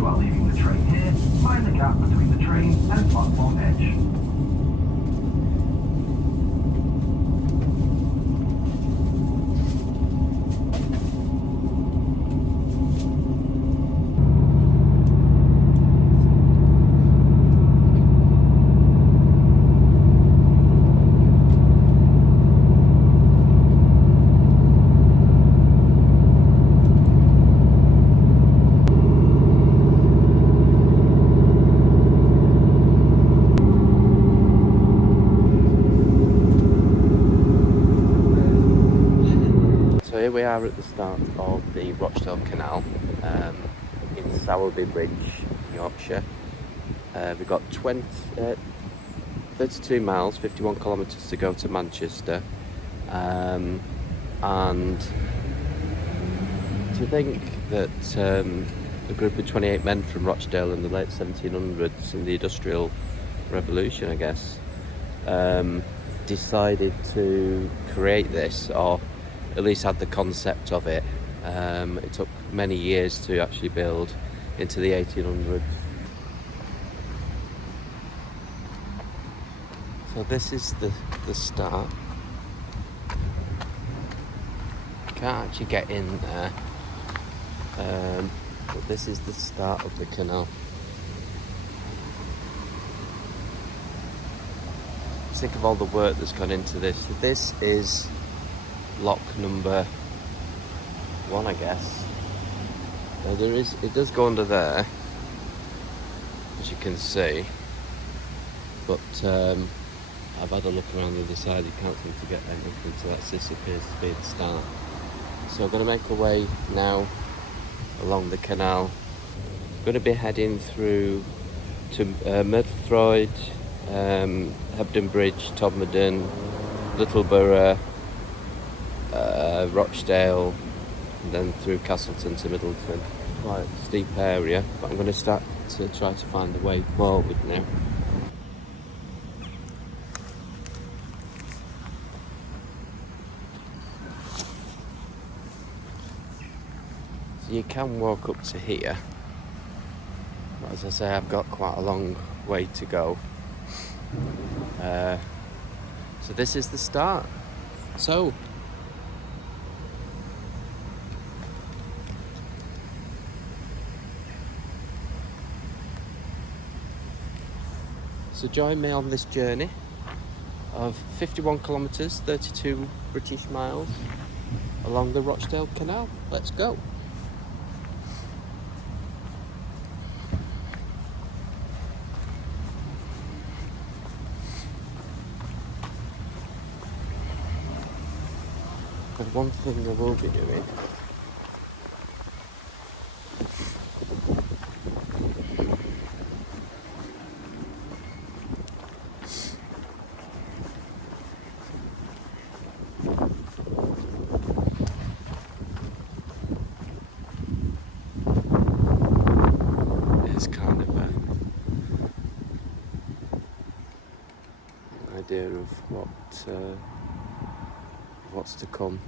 you are leaving the train here, mind the gap between the train and platform edge. So here we are at the start of the Rochdale Canal in Sowerby Bridge, Yorkshire. We've got 32 miles, 51 kilometres to go to Manchester. And to think that a group of 28 men from Rochdale in the late 1700s, in the Industrial Revolution I guess, decided to create this, or at least had the concept of it. It took many years to actually build into the 1800s. So this is the start. Can't actually get in there, but this is the start of the canal. Think of all the work that's gone into this. This is lock number 1, I guess. Now it does go under there, as you can see, but I've had a look around the other side. You can't seem to get anything, so this appears to be the start. So we're going to make our way now along the canal. We're going to be heading through to Middleton, Hebden Bridge, Todmorden, Littleborough, Rochdale, and then through Castleton to Middleton. Quite a steep area, but I'm going to start to try to find the way forward now. So you can walk up to here, but as I say, I've got quite a long way to go. So this is the start. So join me on this journey of 51 kilometres, 32 British miles along the Rochdale Canal. Let's go. And one thing I will be doing is kind of an idea of what's to come.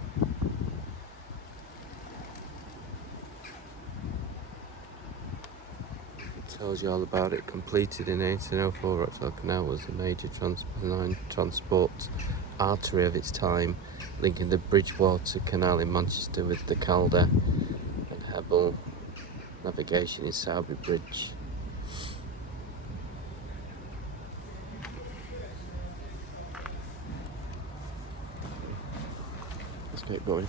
Tells you all about it. Completed in 1804, Rochdale Canal was a major transport artery of its time, linking the Bridgewater Canal in Manchester with the Calder and Hebden navigation in Sowerby Bridge. Let's get going.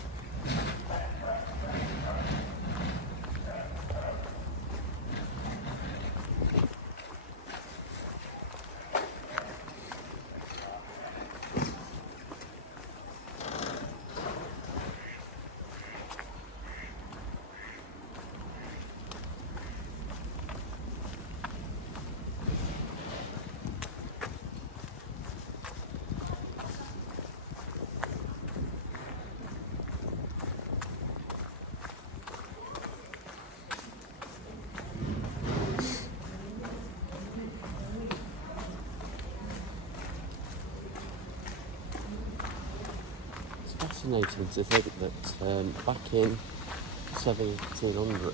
Fascinating to think that back in 1700s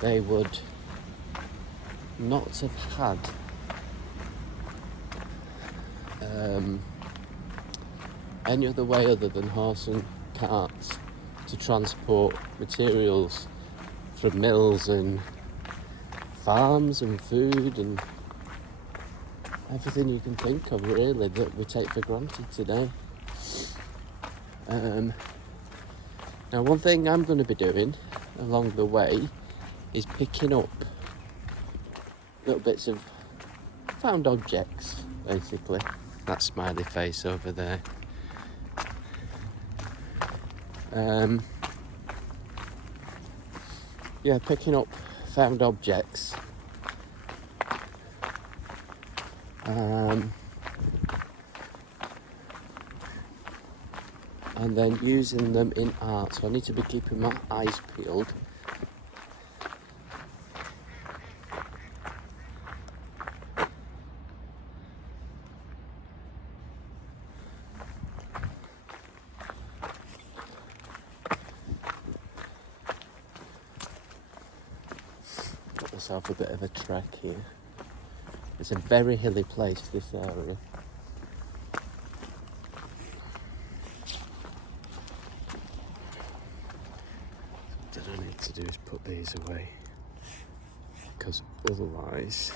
they would not have had any other way other than horse and carts to transport materials from mills and farms and food and everything you can think of, really, that we take for granted today. Now, one thing I'm going to be doing along the way is picking up little bits of found objects, basically. That smiley face over there. Yeah, picking up found objects. And then using them in art. So I need to be keeping my eyes peeled. Got myself a bit of a trek here. It's a very hilly place, this area. What I need to do is put these away, because otherwise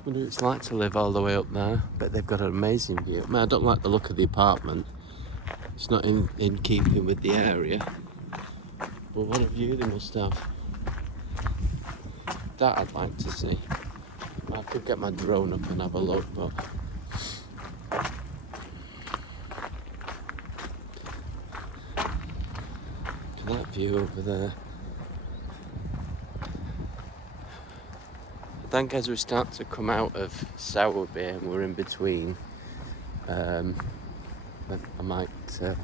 I wonder what it's like to live all the way up there, but they've got an amazing view. I mean, I don't like the look of the apartment. It's not in keeping with the area. But what a view they must have. That I'd like to see. I could get my drone up and have a look, but look at that view over there. I think as we start to come out of Sowerby and we're in between, I might do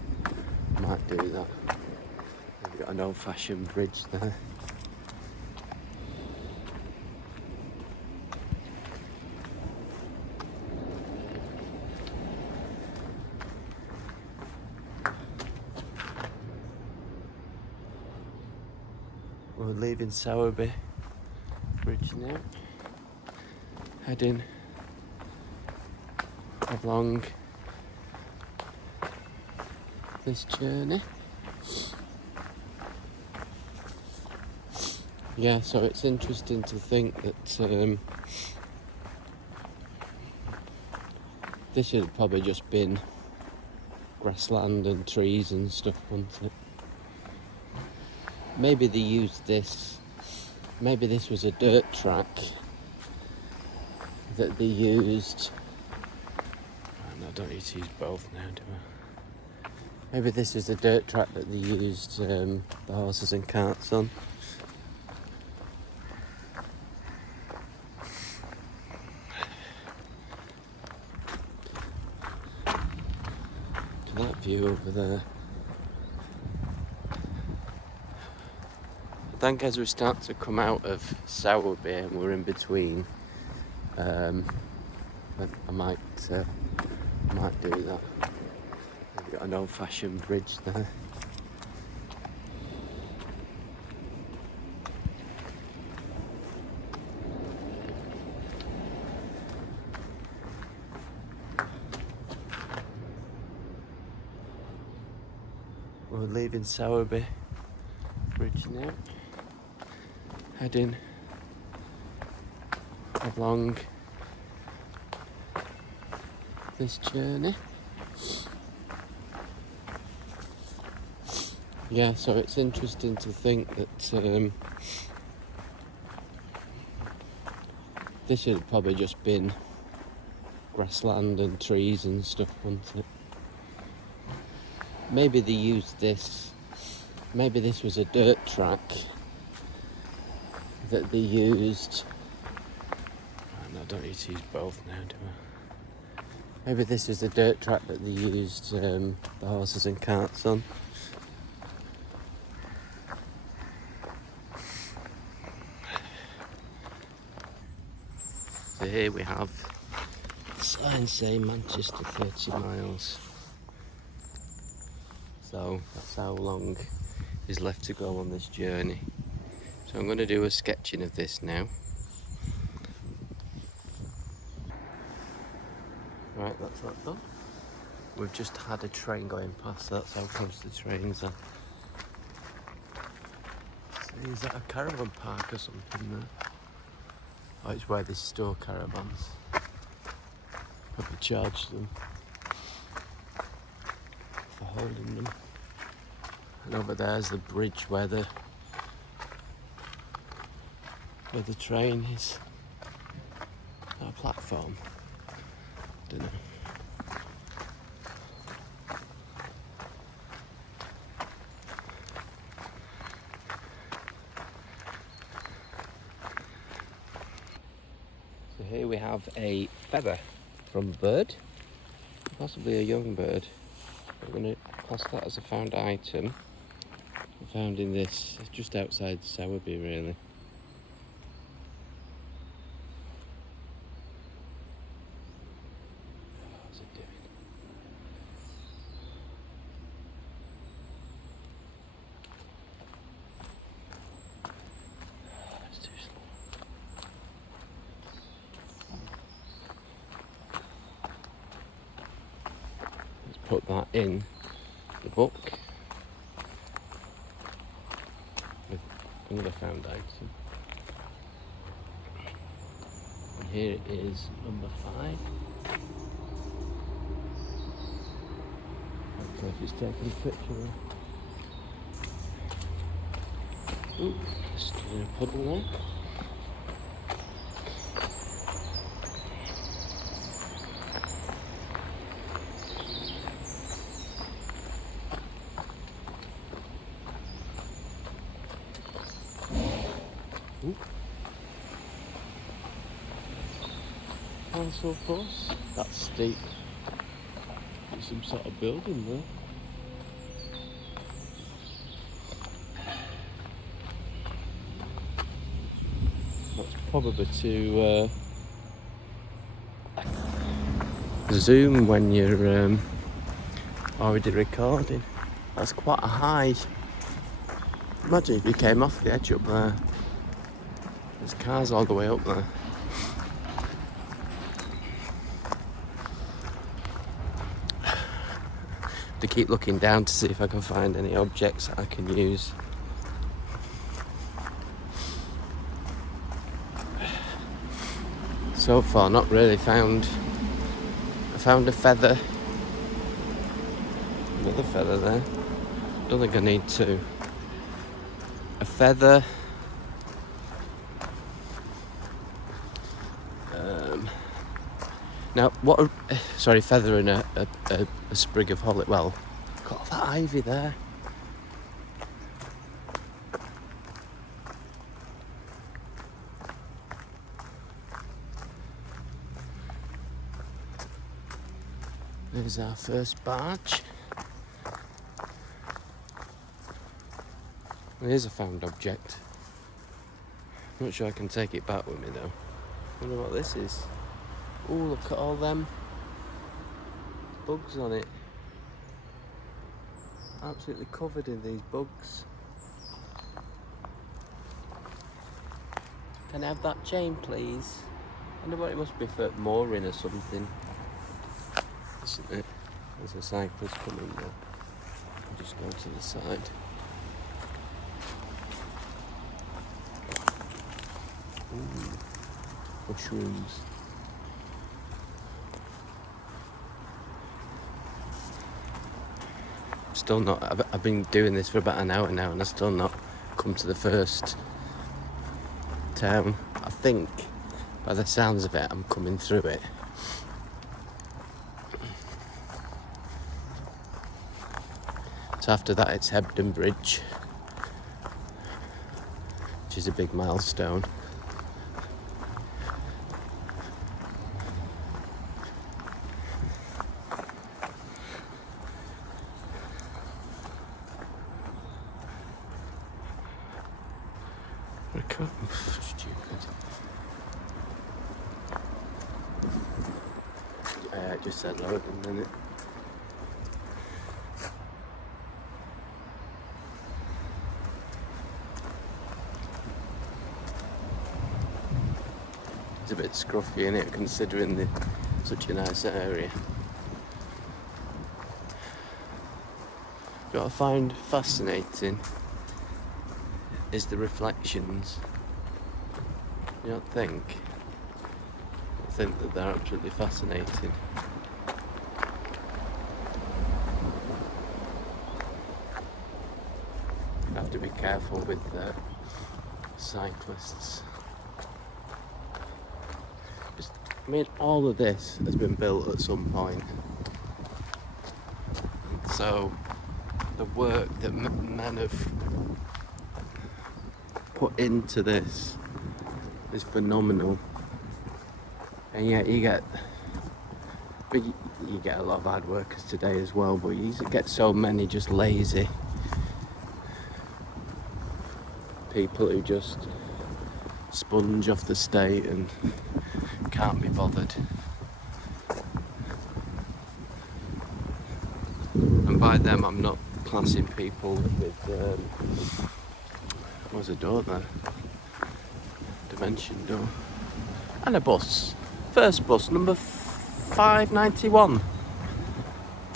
that. We've got an old-fashioned bridge there. We're leaving Sowerby Bridge now, heading along this journey. Yeah, so it's interesting to think that this should have probably just been grassland and trees and stuff, wouldn't it? Maybe they used this, maybe this was a dirt track that they used. Oh, no, I don't need to use both now, do I? Maybe this is the dirt track that they used the horses and carts on. Look at that view over there. I think as we start to come out of Sowerby and we're in between, I might do that. We've got an old-fashioned bridge there. We're leaving Sowerby Bridge now, heading along this journey. Yeah, so it's interesting to think that this should have probably just been grassland and trees and stuff, wouldn't it? Maybe they used this, Maybe this was a dirt track that they used. Oh, no, I don't need to use both now, do I? Maybe this was a dirt track that they used the horses and carts on. So here we have signs saying Manchester 30 miles. So that's how long is left to go on this journey. So I'm going to do a sketching of this now. Right, that's that done. We've just had a train going past, that's how close the trains are. So is that a caravan park or something there? Oh, it's where they store caravans. Probably charge them for holding them. And over there's the bridge where the train is. Not a platform. Don't know. So here we have a feather from a bird, possibly a young bird. I'm going to class that as a found item. I found in this, just outside Sowerby really. What's it doing? It's too slow. Let's put that in the book. With another found item. And here is number 5. Hopefully if it's taking a picture. Ooh, still in a puddle there. Ooh. Council force. That's steep. There's some sort of building there. That's probably to zoom when you're already recording. That's quite a high. Imagine if you came off the edge up there. There's cars all the way up there. To keep looking down to see if I can find any objects that I can use. So far, not really found. I found a feather. Another feather there. Don't think I need two. A feather. Now, what? Sorry, feather and a sprig of holly. Well, got all that ivy there. There's our first barge. Here's a found object. Not sure I can take it back with me though. Wonder what this is. Oh, look at all them bugs on it. Absolutely covered in these bugs. Can I have that chain, please? I wonder what it must be for mooring or something. Isn't it? There's a cyclist coming there. I'll just go to the side. Ooh, mushrooms. Still not. I've been doing this for about an hour now, and I've still not come to the first town. I think, by the sounds of it, I'm coming through it. So after that, it's Hebden Bridge. which is a big milestone. Stupid. Yeah, it just said load in a minute. It's a bit scruffy, isn't it, considering such a nice area. What I find fascinating is the reflections. You don't think? I think that they're absolutely fascinating. You have to be careful with cyclists. I mean, all of this has been built at some point. So the work that men have put into this is phenomenal. And yet you get a lot of hard workers today as well, but you get so many just lazy people who just sponge off the state and can't be bothered. And by them I'm not classing people with what's a door there? Dimension door. And a bus. First bus, number 591.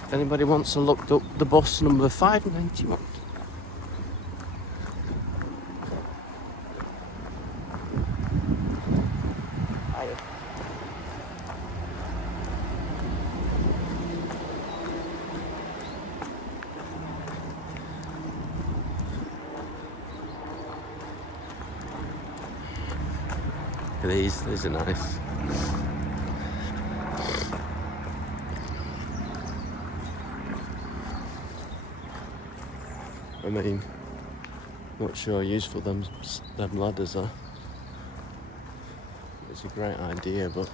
If anybody wants to look up the bus number 591. These are nice. I mean, not sure how useful them ladders are. It's a great idea, but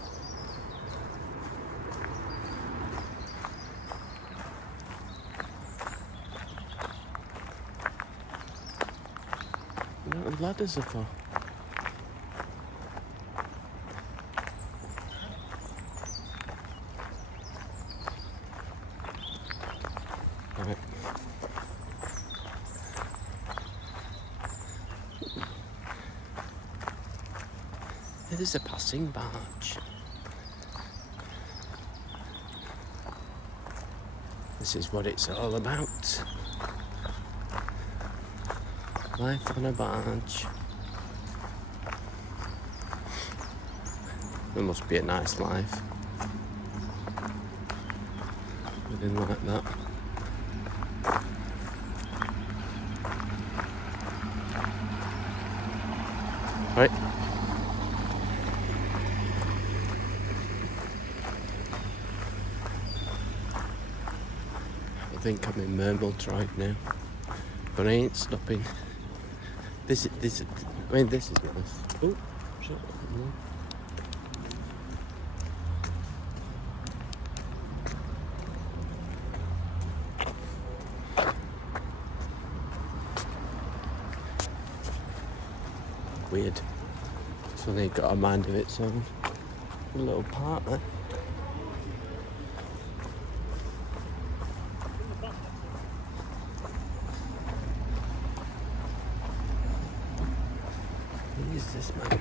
you know what the ladders are for? Right. It is a passing barge. This is what it's all about. Life on a barge. It must be a nice life. Living like that. Right. I think I'm in Middleton now, but I ain't stopping. This is nice. Oh, shut up. Weird. So they've got a mind of its own. A little part there. What is this mount?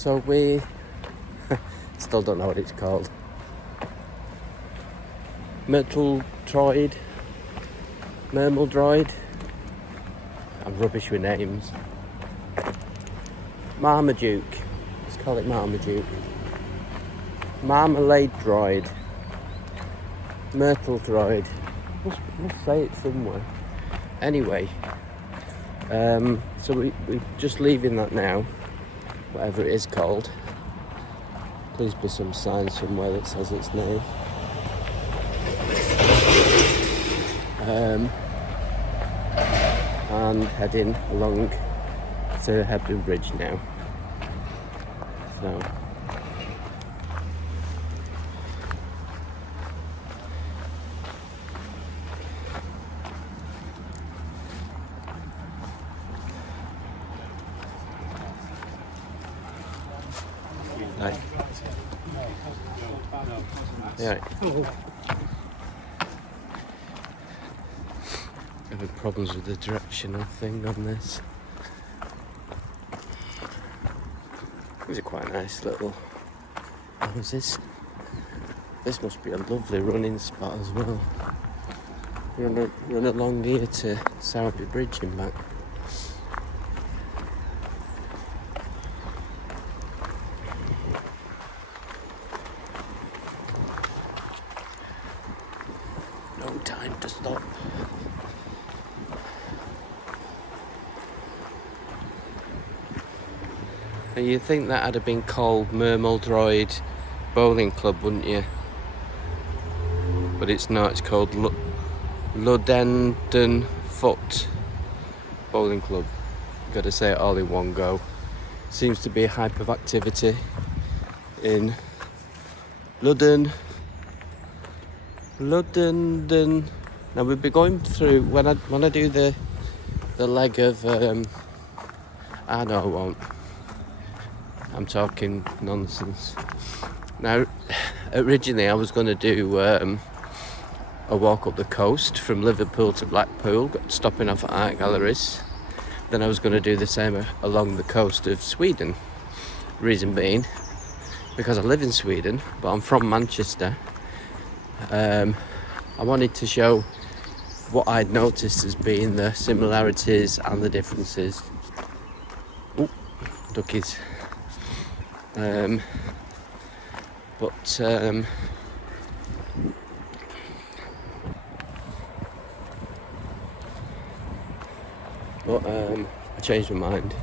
So we still don't know what it's called. Myrtledroid. Mermeldroid. I'm rubbish with names. Marmaduke. Let's call it Marmaduke. Marmalade droid. Myrtledroid. Must say it somewhere. Anyway, so we're just leaving that now, whatever it is called. Please be some sign somewhere that says its name. And heading along to Hebden Bridge now. So. Right. Yeah. Having problems with the directional thing on this. These are quite nice little houses. This must be a lovely running spot as well. Run along here to Sowerby Bridge and back. No time to stop. And you'd think that had been called Mermeldroid Bowling Club, wouldn't you? But it's not, it's called Ludenden Foot Bowling Club. Got to say it all in one go. Seems to be a hype of activity in Ludenden. Now we'll be going through when I do the leg of I know I won't. I'm talking nonsense. Now originally I was going to do a walk up the coast from Liverpool to Blackpool, stopping off at art galleries. Then I was going to do the same along the coast of Sweden. Reason being, because I live in Sweden, but I'm from Manchester. I wanted to show what I'd noticed as being the similarities and the differences. Ooh, duckies. But I changed my mind.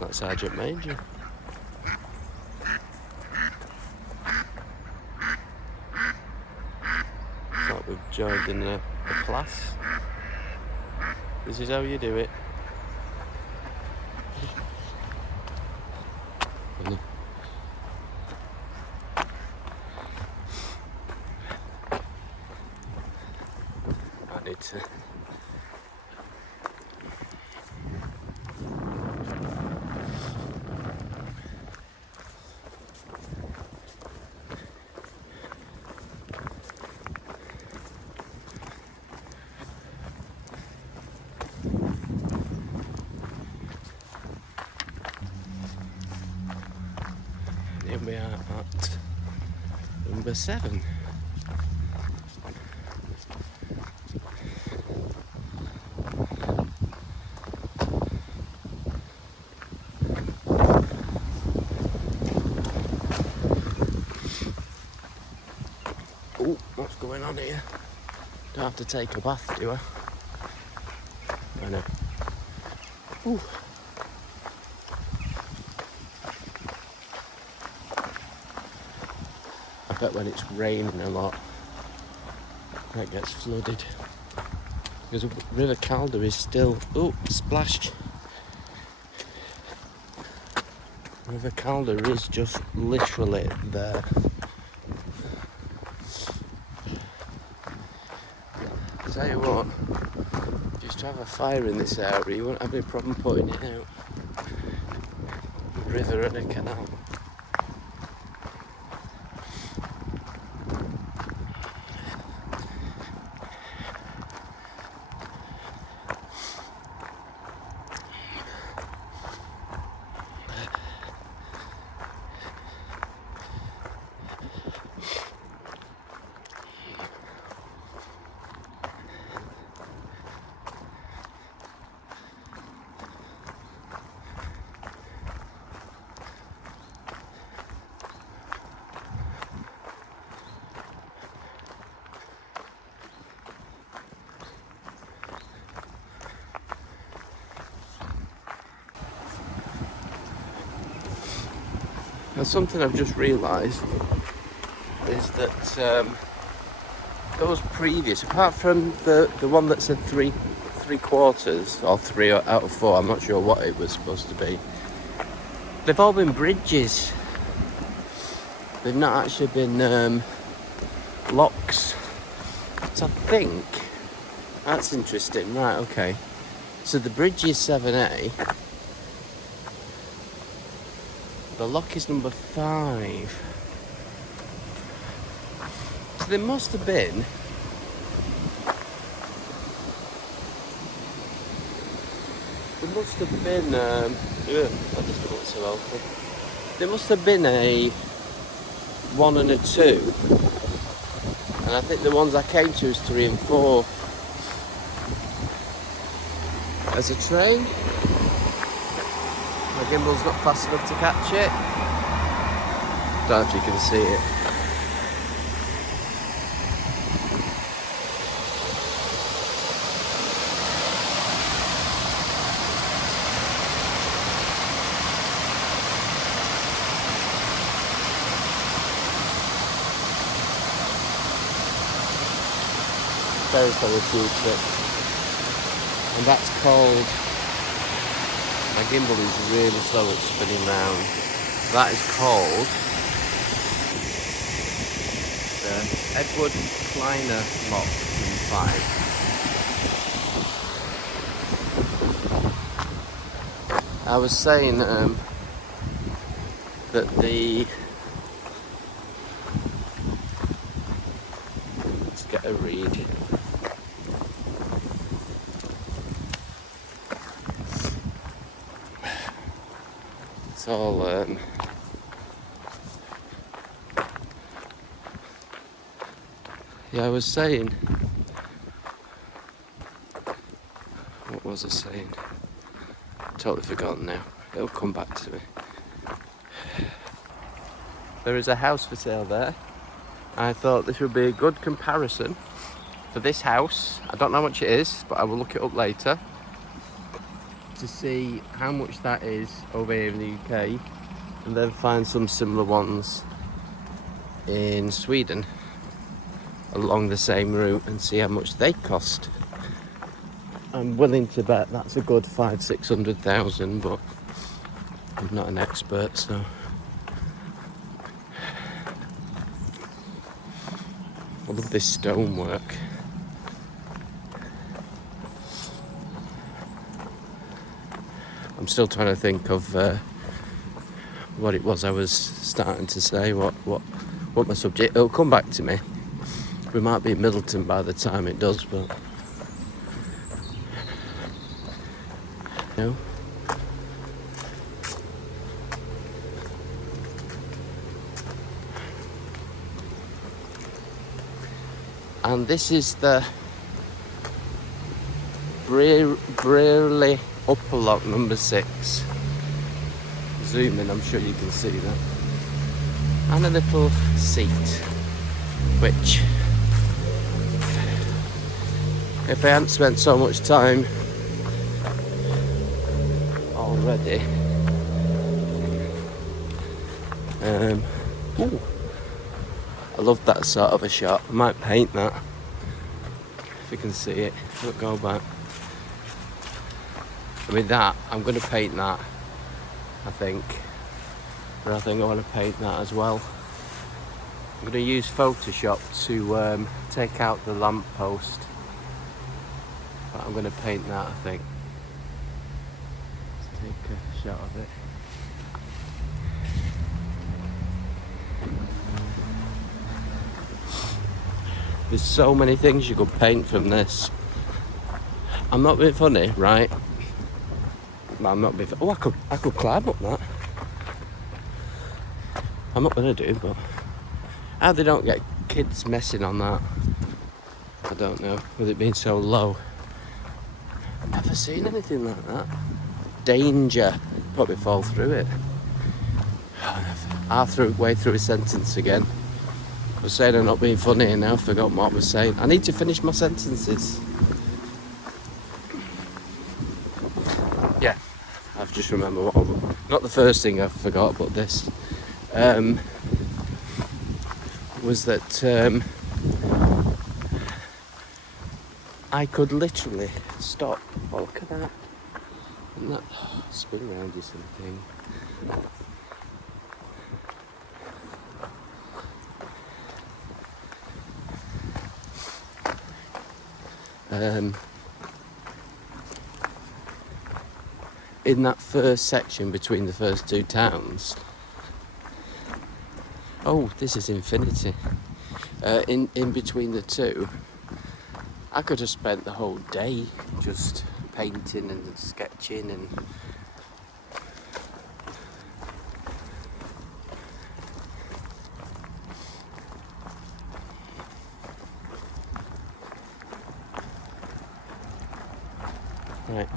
That's Sergeant Major. Thought we've joined in a class. This is how you do it. I need to. Here we are at number 7. Oh, what's going on here? Don't have to take a bath, do I? I know. Ooh. I bet when it's raining a lot, that gets flooded. Because River Calder is still... Oh, splashed. River Calder is just literally there. I'll tell you what, just to have a fire in this area, you won't have any problem putting it out. A river and a canal. And something I've just realised is that those previous, apart from the one that said three quarters or 3 out of 4, I'm not sure what it was supposed to be, they've all been bridges. They've not actually been locks. So I think that's interesting. Right, okay. So the bridge is 7A. The lock is number 5. So there must have been that doesn't look so healthy. There must have been a 1 and a 2. And I think the ones I came to is 3 and 4. There's a train. My gimbal's not fast enough to catch it. Don't know if you can see it. Very therapeutic. And that's called, my gimbal is really slow at spinning round. That is called the Edward Kleiner lock in 5. I was saying that let's get a read. It's all yeah, I was saying, what was I saying? Totally forgotten now. It'll come back to me. There is a house for sale there. I thought this would be a good comparison for this house. I don't know how much it is, but I will look it up later to see how much that is over here in the UK, and then find some similar ones in Sweden along the same route and see how much they cost. I'm willing to bet that's a good 500,000-600,000, but I'm not an expert, so I love this stonework. I'm still trying to think of what it was I was starting to say, what my subject. It'll come back to me. We might be in Middleton by the time it does, but no. And this is the Brearley upper lock number 6. Zoom in, I'm sure you can see that. And a little seat, which, if I hadn't spent so much time already, ooh, I love that sort of a shot. I might paint that, if you can see it. Look, go back. I mean, that, I'm going to paint that, I think. But I think I want to paint that as well. I'm going to use Photoshop to take out the lamp post. But I'm going to paint that, I think. Let's take a shot of it. There's so many things you could paint from this. I'm not being funny, right? I'm not being. Oh, I could climb up that. I'm not gonna do, but how they don't get kids messing on that, I don't know. With it being so low, I've never seen anything like that. Danger! Probably fall through it. Way through a sentence again. I was saying I'm not being funny, and now I forgot what I was saying. I need to finish my sentences. Yeah, I've just remembered what not the first thing I forgot, but this. was that I could literally stop. Oh, look at that. And that spin round you something. In that first section between the first two towns. Oh, this is infinity. In between the two, I could have spent the whole day just painting and sketching and right.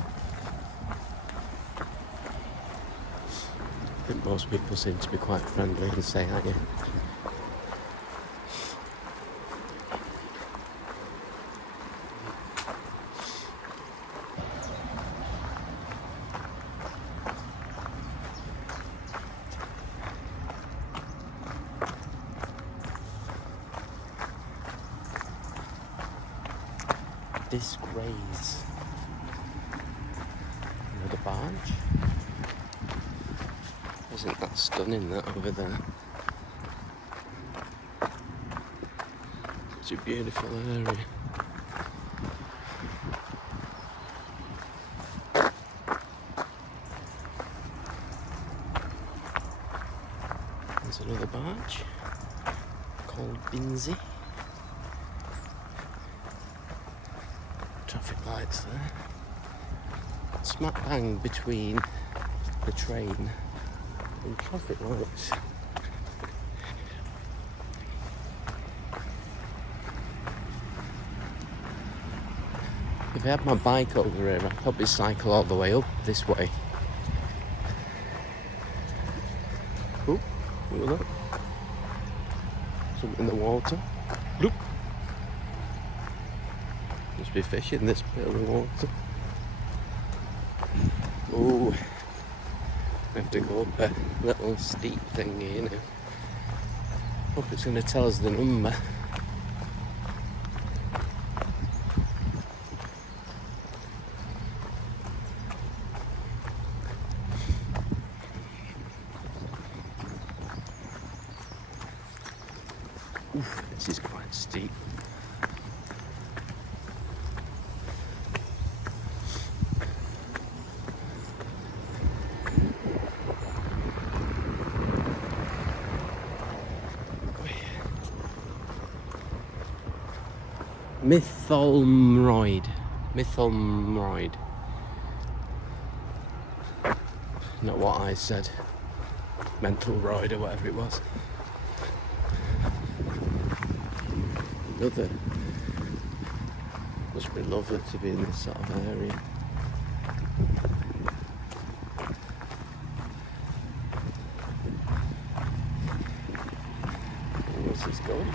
I think most people seem to be quite friendly and say hi. Disgrace. Another barge. Isn't that stunning, that over there? Such a beautiful area. There's another barge called Binsey. Traffic lights there. Smack bang between the train and traffic lights. If I had my bike over here, I'd probably cycle all the way up this way. Oh, look at that. Something in the water. Look. Must be fish in this bit of the water. Oh, we have to go up a little steep thing here now. Hope it's going to tell us the number. Oof, this is quite steep. Mytholmroyd. Not what I said. Mental roid or whatever it was. Another. Must be lovely to be in this sort of area. Where's this going?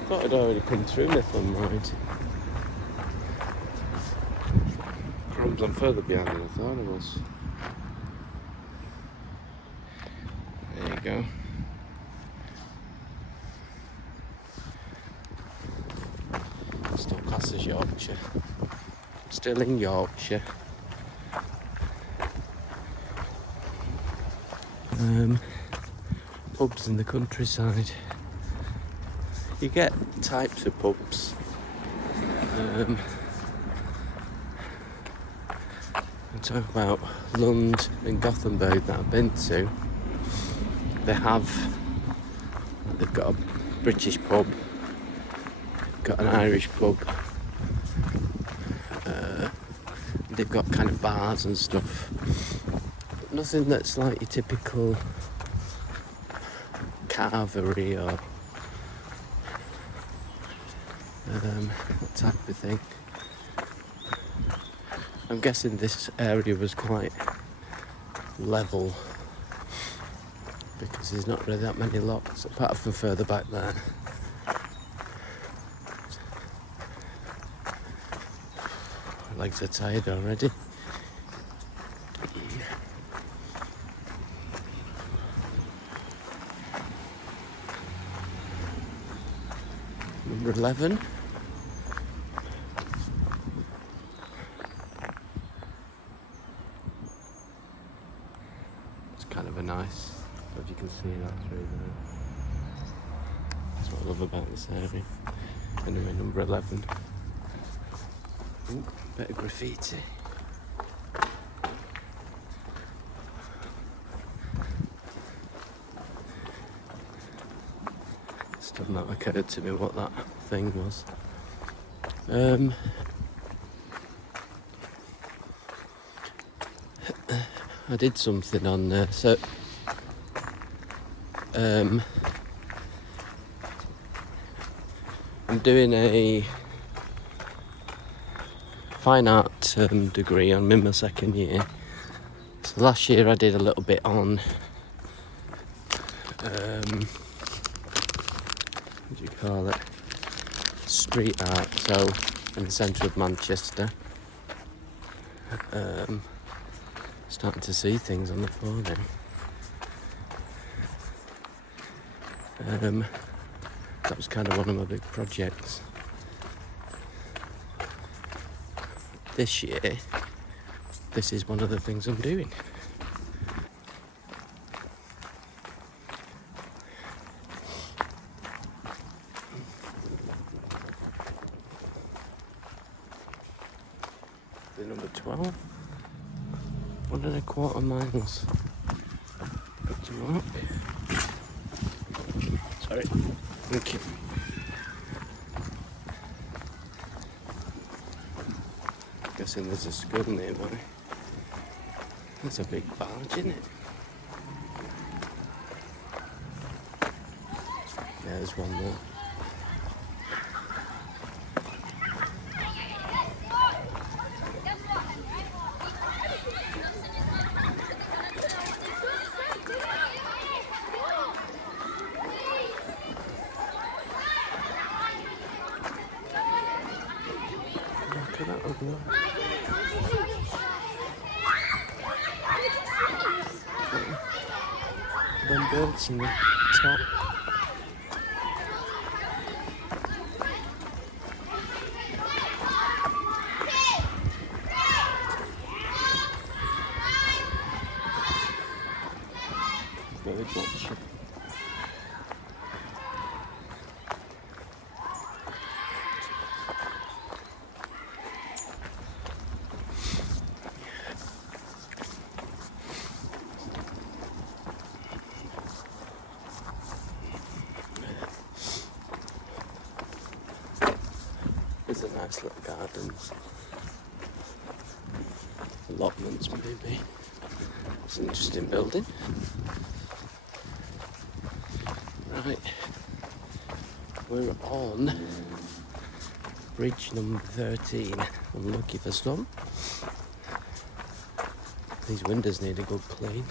I thought I'd already come through Littleborough. Crumbs, I'm further behind than I thought I was. There you go. Still classed as Yorkshire. Still in Yorkshire. Pubs in the countryside. You get types of pubs. I'm talking about Lund and Gothenburg that I've been to. They've got a British pub, got an Irish pub. They've got kind of bars and stuff. But nothing that's like your typical carvery or that type of thing. I'm guessing this area was quite level because there's not really that many locks apart from further back there. My legs are tired already. Number 11. It's kind of a nice, if you can see that through there. That's what I love about this area. Anyway, number 11. Ooh, bit of graffiti. Still not occurred to me what that thing was. I did something on there, so I'm doing a fine art degree. I'm in my second year. So last year I did a little bit on what do you call it? Street art. So in the centre of Manchester. Starting to see things on the floor now. That was kind of one of my big projects. This year, this is one of the things I'm doing. The number 12. 1.25 miles. Good to walk. Sorry. Thank you. Guessing there's a school nearby. That's a big barge, isn't it? Yeah, there's one more. Look at that over there. Them birds in the top. Bird watching. There's a nice little gardens. Allotments maybe. It's an interesting building. Right. We're on bridge number 13. I'm lucky for some. These windows need a good clean.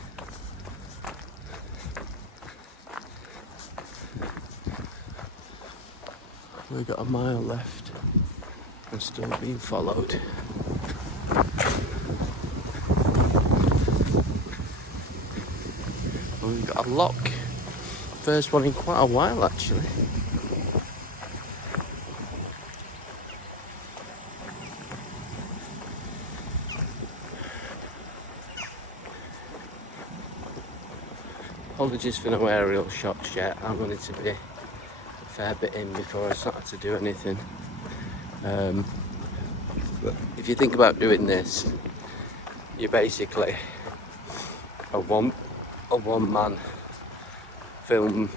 We've got a mile left. We're still being followed. And we've got a lock. First one in quite a while actually. Apologies for no aerial shots yet. I wanted to be a fair bit in before I started to do anything. But if you think about doing this, you're basically a one-man film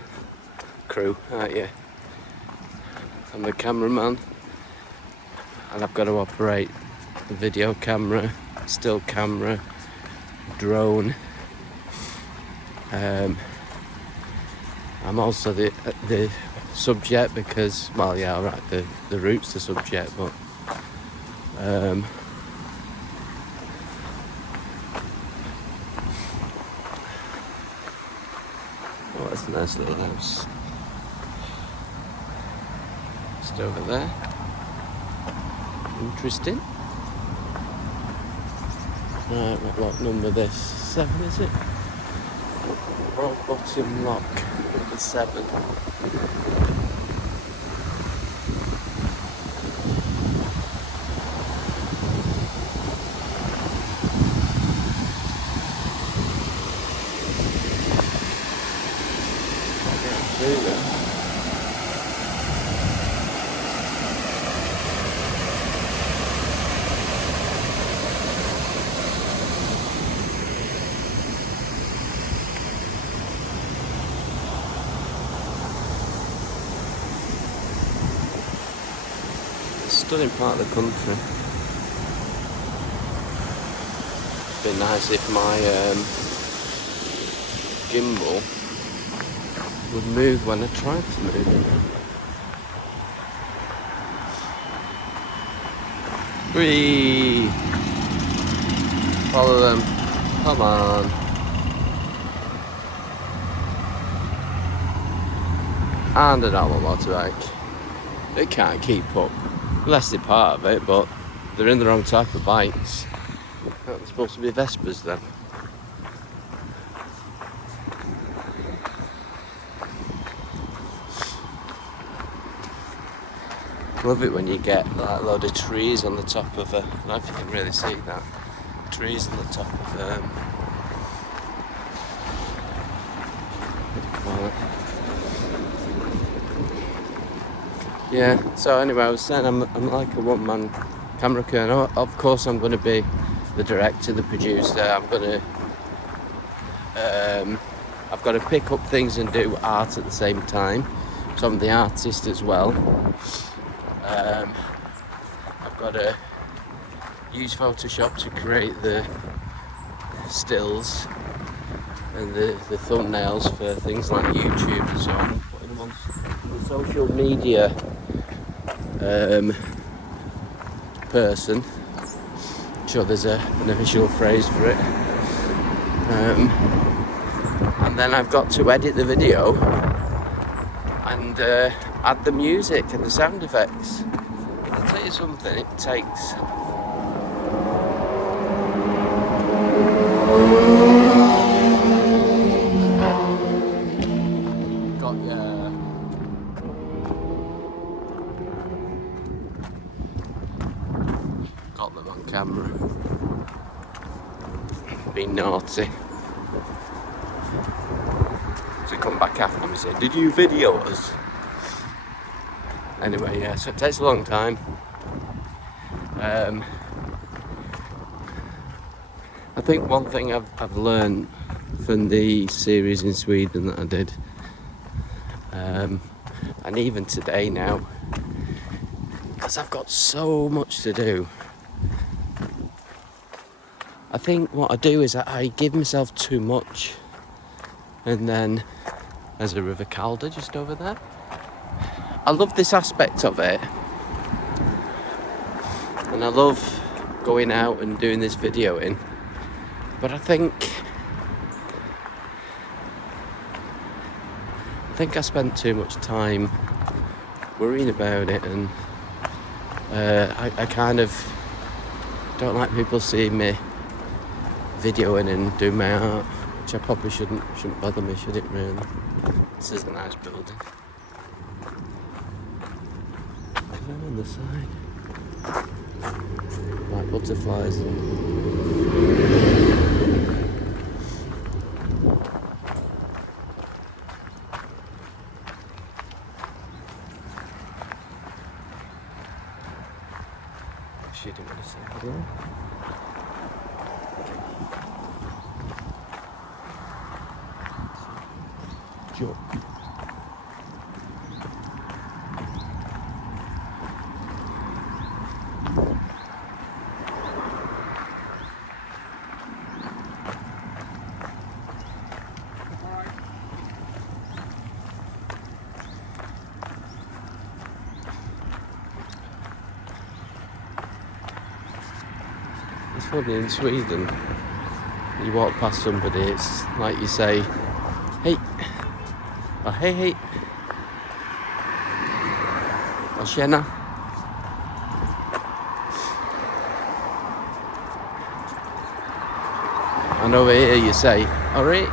crew, aren't you? I'm the cameraman, and I've got to operate the video camera, still camera, drone. I'm also the subject because, well, yeah, alright, the route's the subject, but That's a nice little house. Just over there. Interesting. Right, what number this? 7, is it? Rock bottom lock, number 7. Stunning part of the country. It'd be nice if my gimbal would move when I tried to move it. Whee! Follow them. Come on. And a normal motorbike. It can't keep up. Unless they're part of it, but they're in the wrong type of bikes. They're supposed to be Vespers then. Love it when you get like a load of trees on the top of I don't know if you can really see that. Trees on the top of what do you call it? Yeah, so anyway, I was saying I'm like a one-man camera crew. And of course I'm going to be the director, the producer. I've got to pick up things and do art at the same time. So I'm the artist as well. I've got to use Photoshop to create the stills and the thumbnails for things like YouTube and so on. Putting them on the social media person. I'm sure there's an official phrase for it. And then I've got to edit the video and add the music and the sound effects. I'll tell you something, it takes got them on camera. Being naughty. To come back after me and say, did you video us? Anyway, yeah, so it takes a long time. I think one thing I've learned from the series in Sweden that I did, and even today now, because I've got so much to do, I think what I do is I give myself too much. And then there's a River Calder just over there. I love this aspect of it. And I love going out and doing this videoing. But I think I spent too much time worrying about it, and I kind of don't like people seeing me videoing and doing my art, which I probably shouldn't bother me, should it really? This is a nice building. There on the side, like butterflies and she didn't want to say hello. Joke. It's funny, in Sweden, you walk past somebody, it's like you say, hey, Oh, hey. Oh, tjena. And over here you say, alright.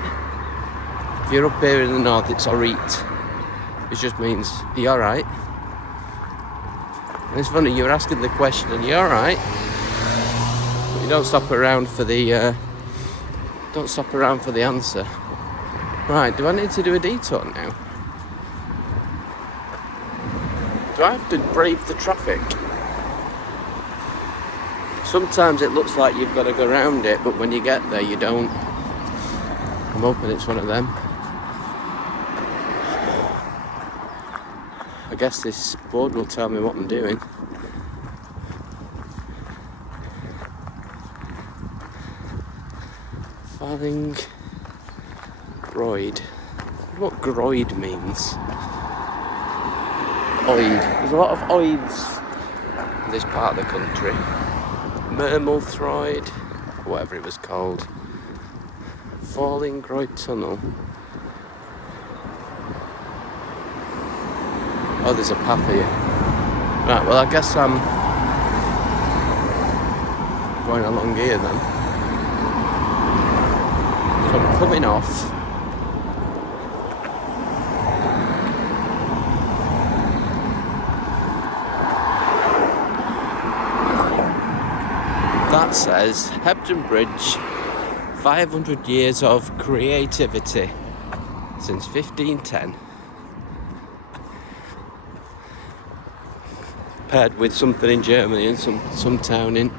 If you're up here in the north, it's alright. It just means, are you alright? And it's funny, you're asking the question, and you're alright. But you don't stop around for the answer. Right, do I need to do a detour now? Do I have to brave the traffic? Sometimes it looks like you've got to go around it, but when you get there you don't. I'm hoping it's one of them. I guess this board will tell me what I'm doing. Farthing Groyd. I wonder what Groyd means. Oid. There's a lot of oids in this part of the country. Mermelthroyd, whatever it was called. Falling Groyd Tunnel. Oh, there's a path here. Right, well, I guess I'm going along here then. So I'm coming off. That says Hebden Bridge, 500 years of creativity since 1510. Paired with something in Germany and some town in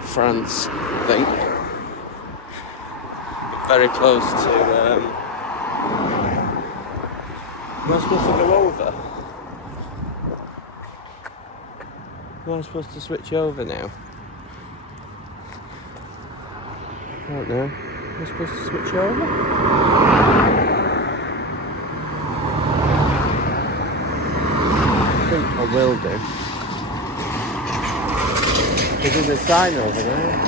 France, I think. Very close to. Am I supposed to go over? Am I supposed to switch over now? I don't know. Am I supposed to switch over? I think I will do. There's a sign over there.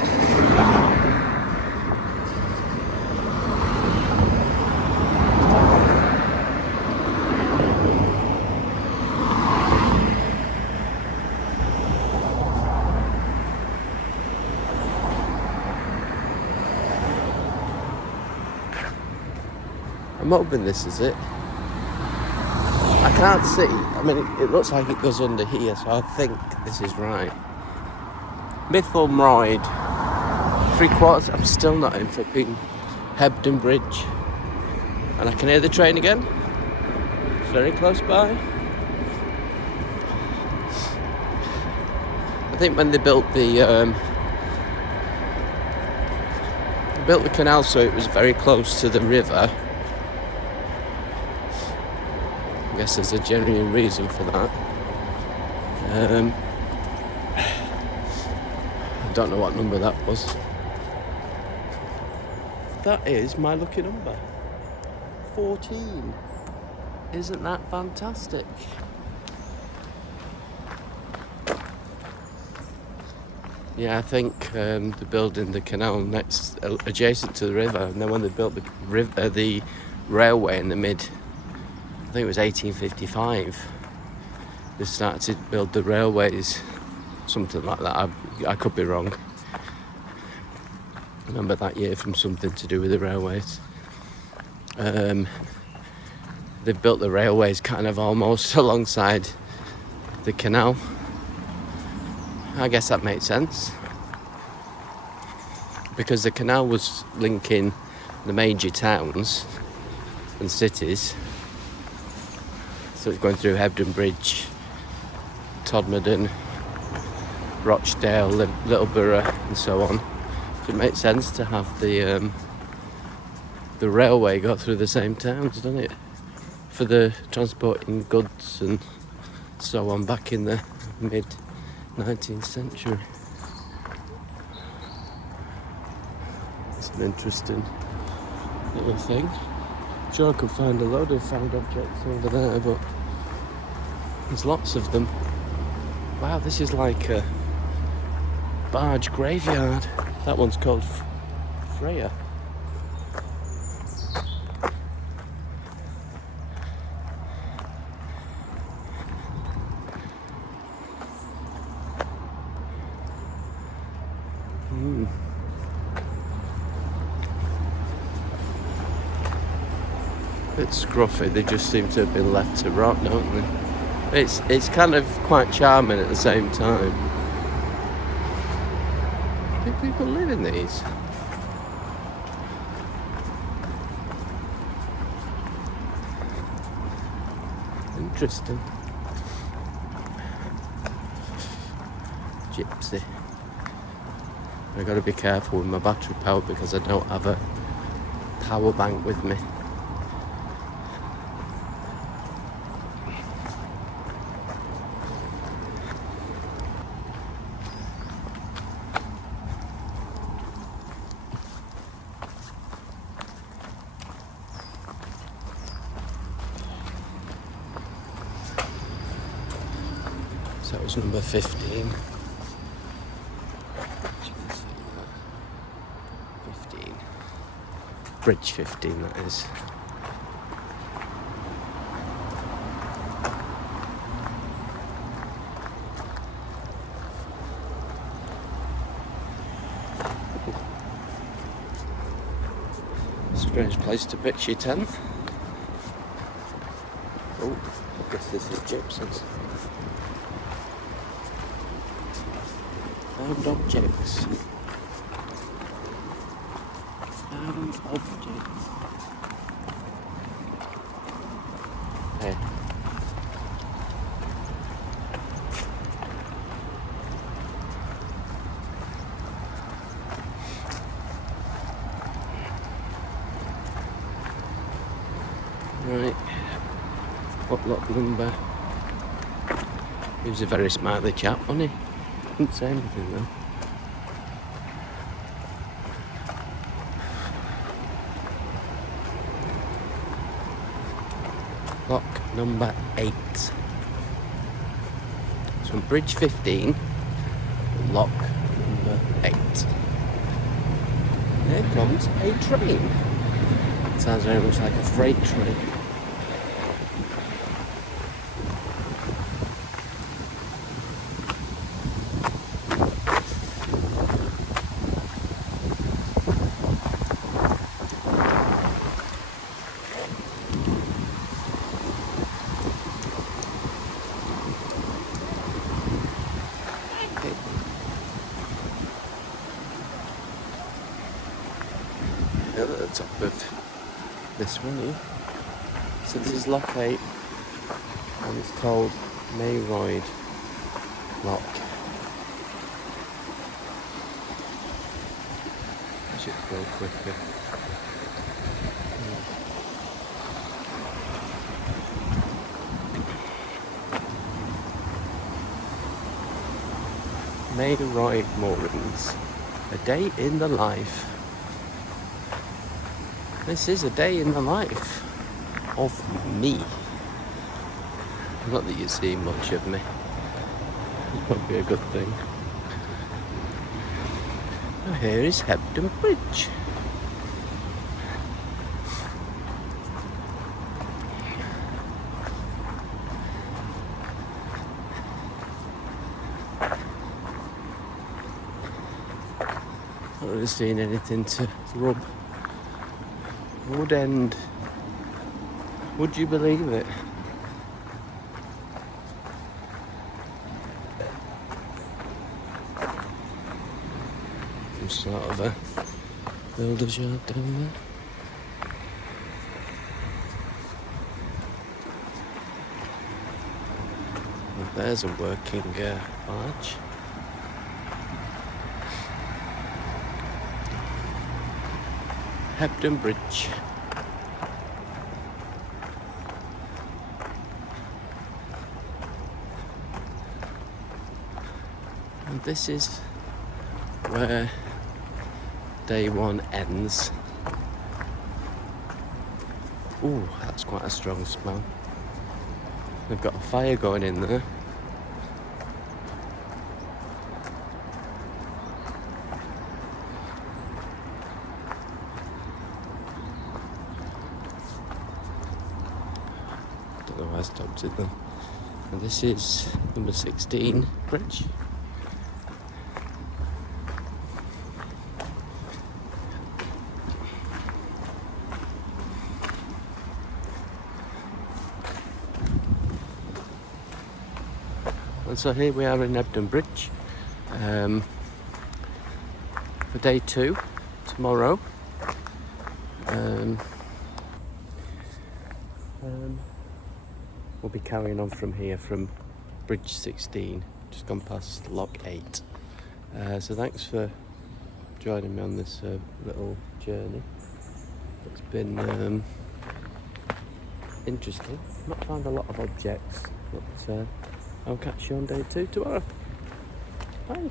I'm hoping this is it. I can't see. I mean, it looks like it goes under here, so I think this is right. Littleborough, 3/4. I'm still not in flipping Hebden Bridge. And I can hear the train again. It's very close by. I think when they built the canal, so it was very close to the river. I guess there's a genuine reason for that. I don't know what number that was. That is my lucky number. 14. Isn't that fantastic? Yeah, I think they're building the canal next, adjacent to the river, and then when they built the railway in the I think it was 1855, they started to build the railways, something like that. I could be wrong. I remember that year from something to do with the railways. They've built the railways kind of almost alongside the canal. I guess that makes sense, because the canal was linking the major towns and cities. So it's going through Hebden Bridge, Todmorden, Rochdale, Littleborough, and so on. So it makes sense to have the railway go through the same towns, doesn't it? For the transporting goods and so on back in the mid-19th century. It's an interesting little thing. I'm sure I could find a load of found objects over there, but there's lots of them. Wow, this is like a barge graveyard. That one's called Freya. bit scruffy. They just seem to have been left to rot, don't they? It's kind of quite charming at the same time. Do people live in these? Interesting. Gypsy. I've got to be careful with my battery power because I don't have a power bank with me. So that was number 15. 15. Bridge 15, that is. Strange place to pitch your tent. Oh, I guess this is gypsies. Found objects. Found objects. Hey. Right. What lot number? He was a very smiley chap, wasn't he? Didn't say anything though. Lock number 8. So on bridge 15, lock number 8. There comes a train. It sounds very much like a freight train. At the top of this one here. So this is lock 8 and it's called Mayroyd Lock. I should go quicker. Mayroyd Moorings. A day in the life. This is a day in the life of me. Not that you see much of me. It's probably a good thing. Oh, here is Hebden Bridge. Not really seen anything to rub. Wood end. Would you believe it? Some sort of a builder's yard down there. Well, there's a working barge. Hebden Bridge. And this is where day 1 ends. Ooh, that's quite a strong smell. They've got a fire going in there. Don't know why I stopped it then. And this is number 16 bridge. And so here we are in Hebden Bridge for day 2 tomorrow. We'll be carrying on from here from Bridge 16, just gone past Lock 8. So thanks for joining me on this little journey. It's been interesting. Not found a lot of objects, but I'll catch you on day 2 tomorrow. Bye.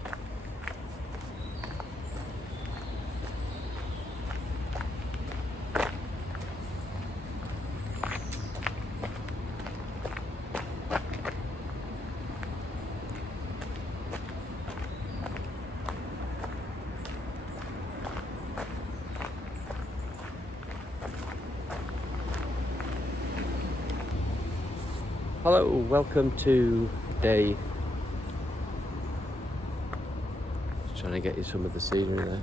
Hello, welcome to day... Just trying to get you some of the scenery there.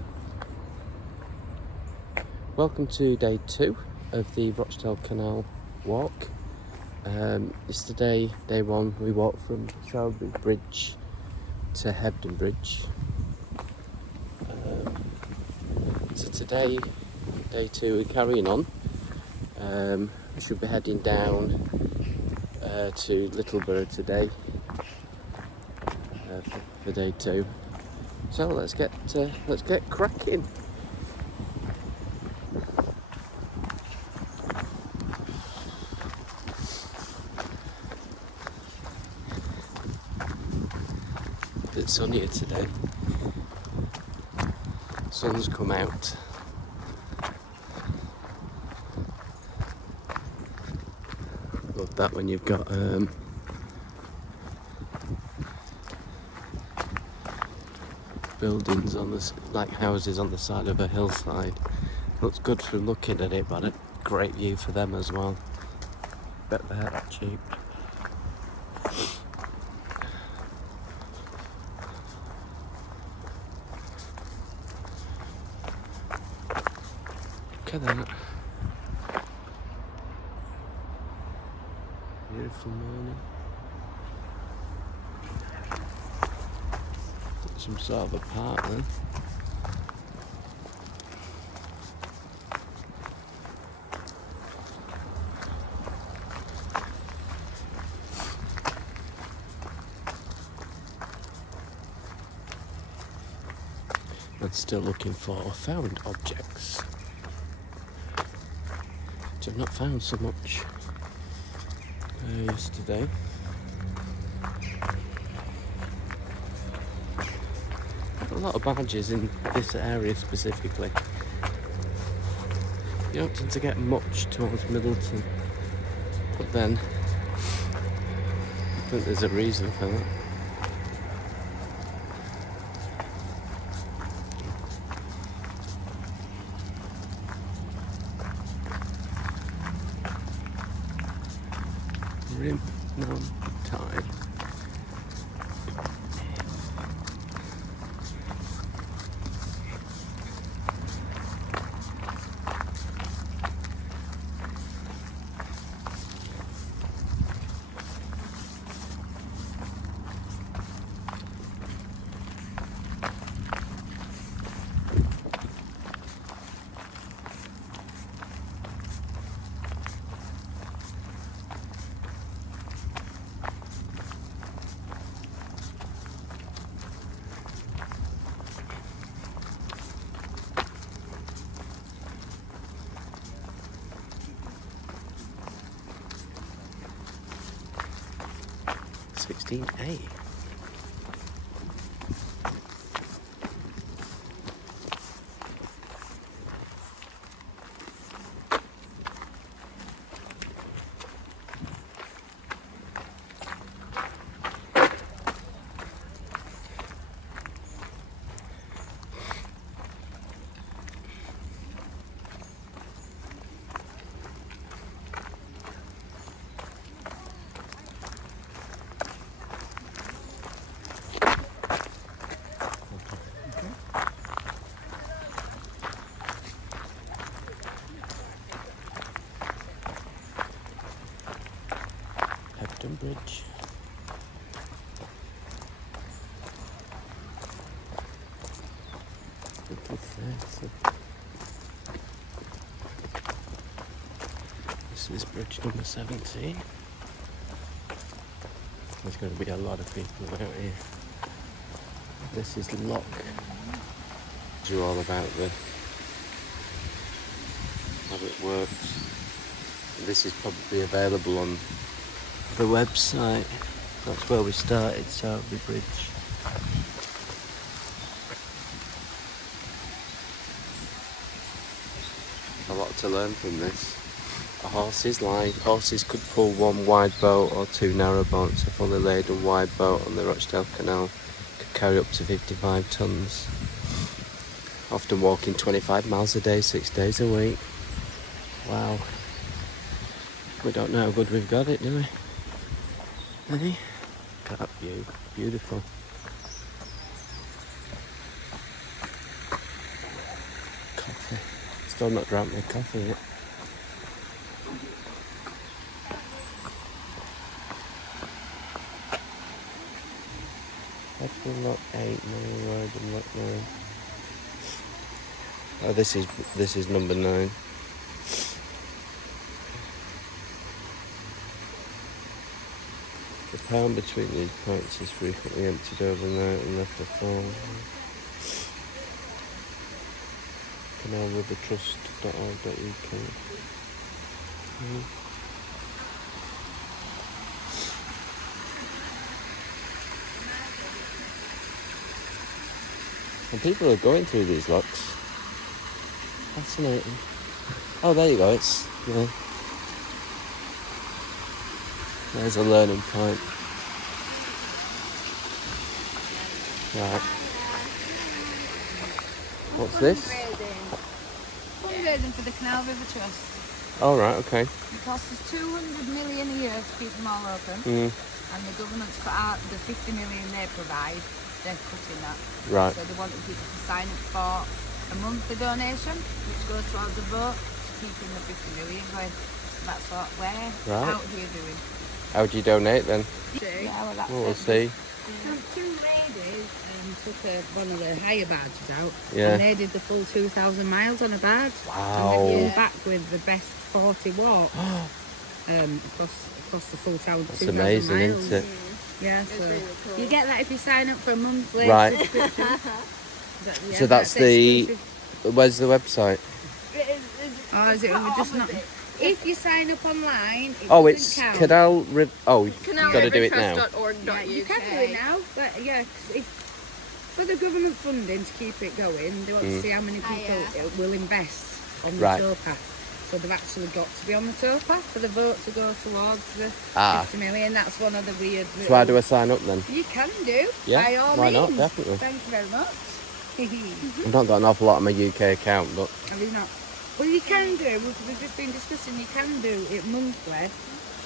Welcome to day 2 of the Rochdale Canal walk. Yesterday, day 1, we walked from Sowerby Bridge to Hebden Bridge. So today, day 2, we're carrying on. We should be heading down to Littleborough today for day 2. So let's get cracking. A bit sunnier today. Sun's come out. Love that when you've got buildings on this, like houses on the side of a hillside. Looks good for looking at it, but a great view for them as well. Bet they're that cheap. Look at that. Beautiful morning. Some sort of a park then. And still looking for found objects, which I've not found so much yesterday. A lot of badges in this area specifically. You don't tend to get much towards Middleton, but then I think there's a reason for that. Rim non-tide. A. Hebden Bridge. What's this? This is bridge number 17. There's going to be a lot of people out here. This is Lock. You all about how it works. This is probably available on the website. That's where we started, Sowerby Bridge. A lot to learn from this. Horses could pull one wide boat or two narrow boats. A fully laden wide boat on the Rochdale Canal could carry up to 55 tonnes. Often walking 25 miles a day, 6 days a week. Wow. We don't know how good we've got it, do we? Hey? Look at that view. Beautiful. Coffee. Still not drank my coffee yet. Hebden Lock 8, Middle Road and Lock 9. Oh, this is number 9. The pound between these points is frequently emptied overnight and left to fall. Canalrivertrust.org.uk. And people are going through these locks. Fascinating. Oh, there you go. Yeah. There's a learning point. Right. What's this? Fundraising for the Canal River Trust. Oh, right, okay. It costs us 200 million a year to keep them all open. And the government's cut out the 50 million they provide. They're cutting that. Right. So they wanted people to sign up for a monthly donation, which goes towards the vote, to keeping the 50 million going. That's what we're out here doing. How do you donate then? Yeah, well, that's We'll it. see. Two ladies took one of the hire barges out, Yeah. and they did the full 2,000 miles on a barge. Wow. And they came back with the best 40 walks across the full town. That's 2,000 amazing, miles. isn't it? Yeah, so really cool. you get that if you sign up for a monthly Right. subscription. So that's the. exclusive. Where's the website? Oh, is it? We're just not. If you sign up online, it Oh, doesn't it's count. Canal River. Oh, you've got to do it now. Yeah, you can do it now, but yeah, 'cause for the government funding to keep it going, they want to see how many people it will invest on the towpath. So they've actually got to be on the towpath for the vote to go towards the 50 million. That's one of the weird. So how do I sign up then? You can do. Yeah, by all why means. not? Definitely. Thank you very much. I've not got an awful lot on my UK account, but Have you not? Well, you can do, because we've just been discussing, you can do it monthly,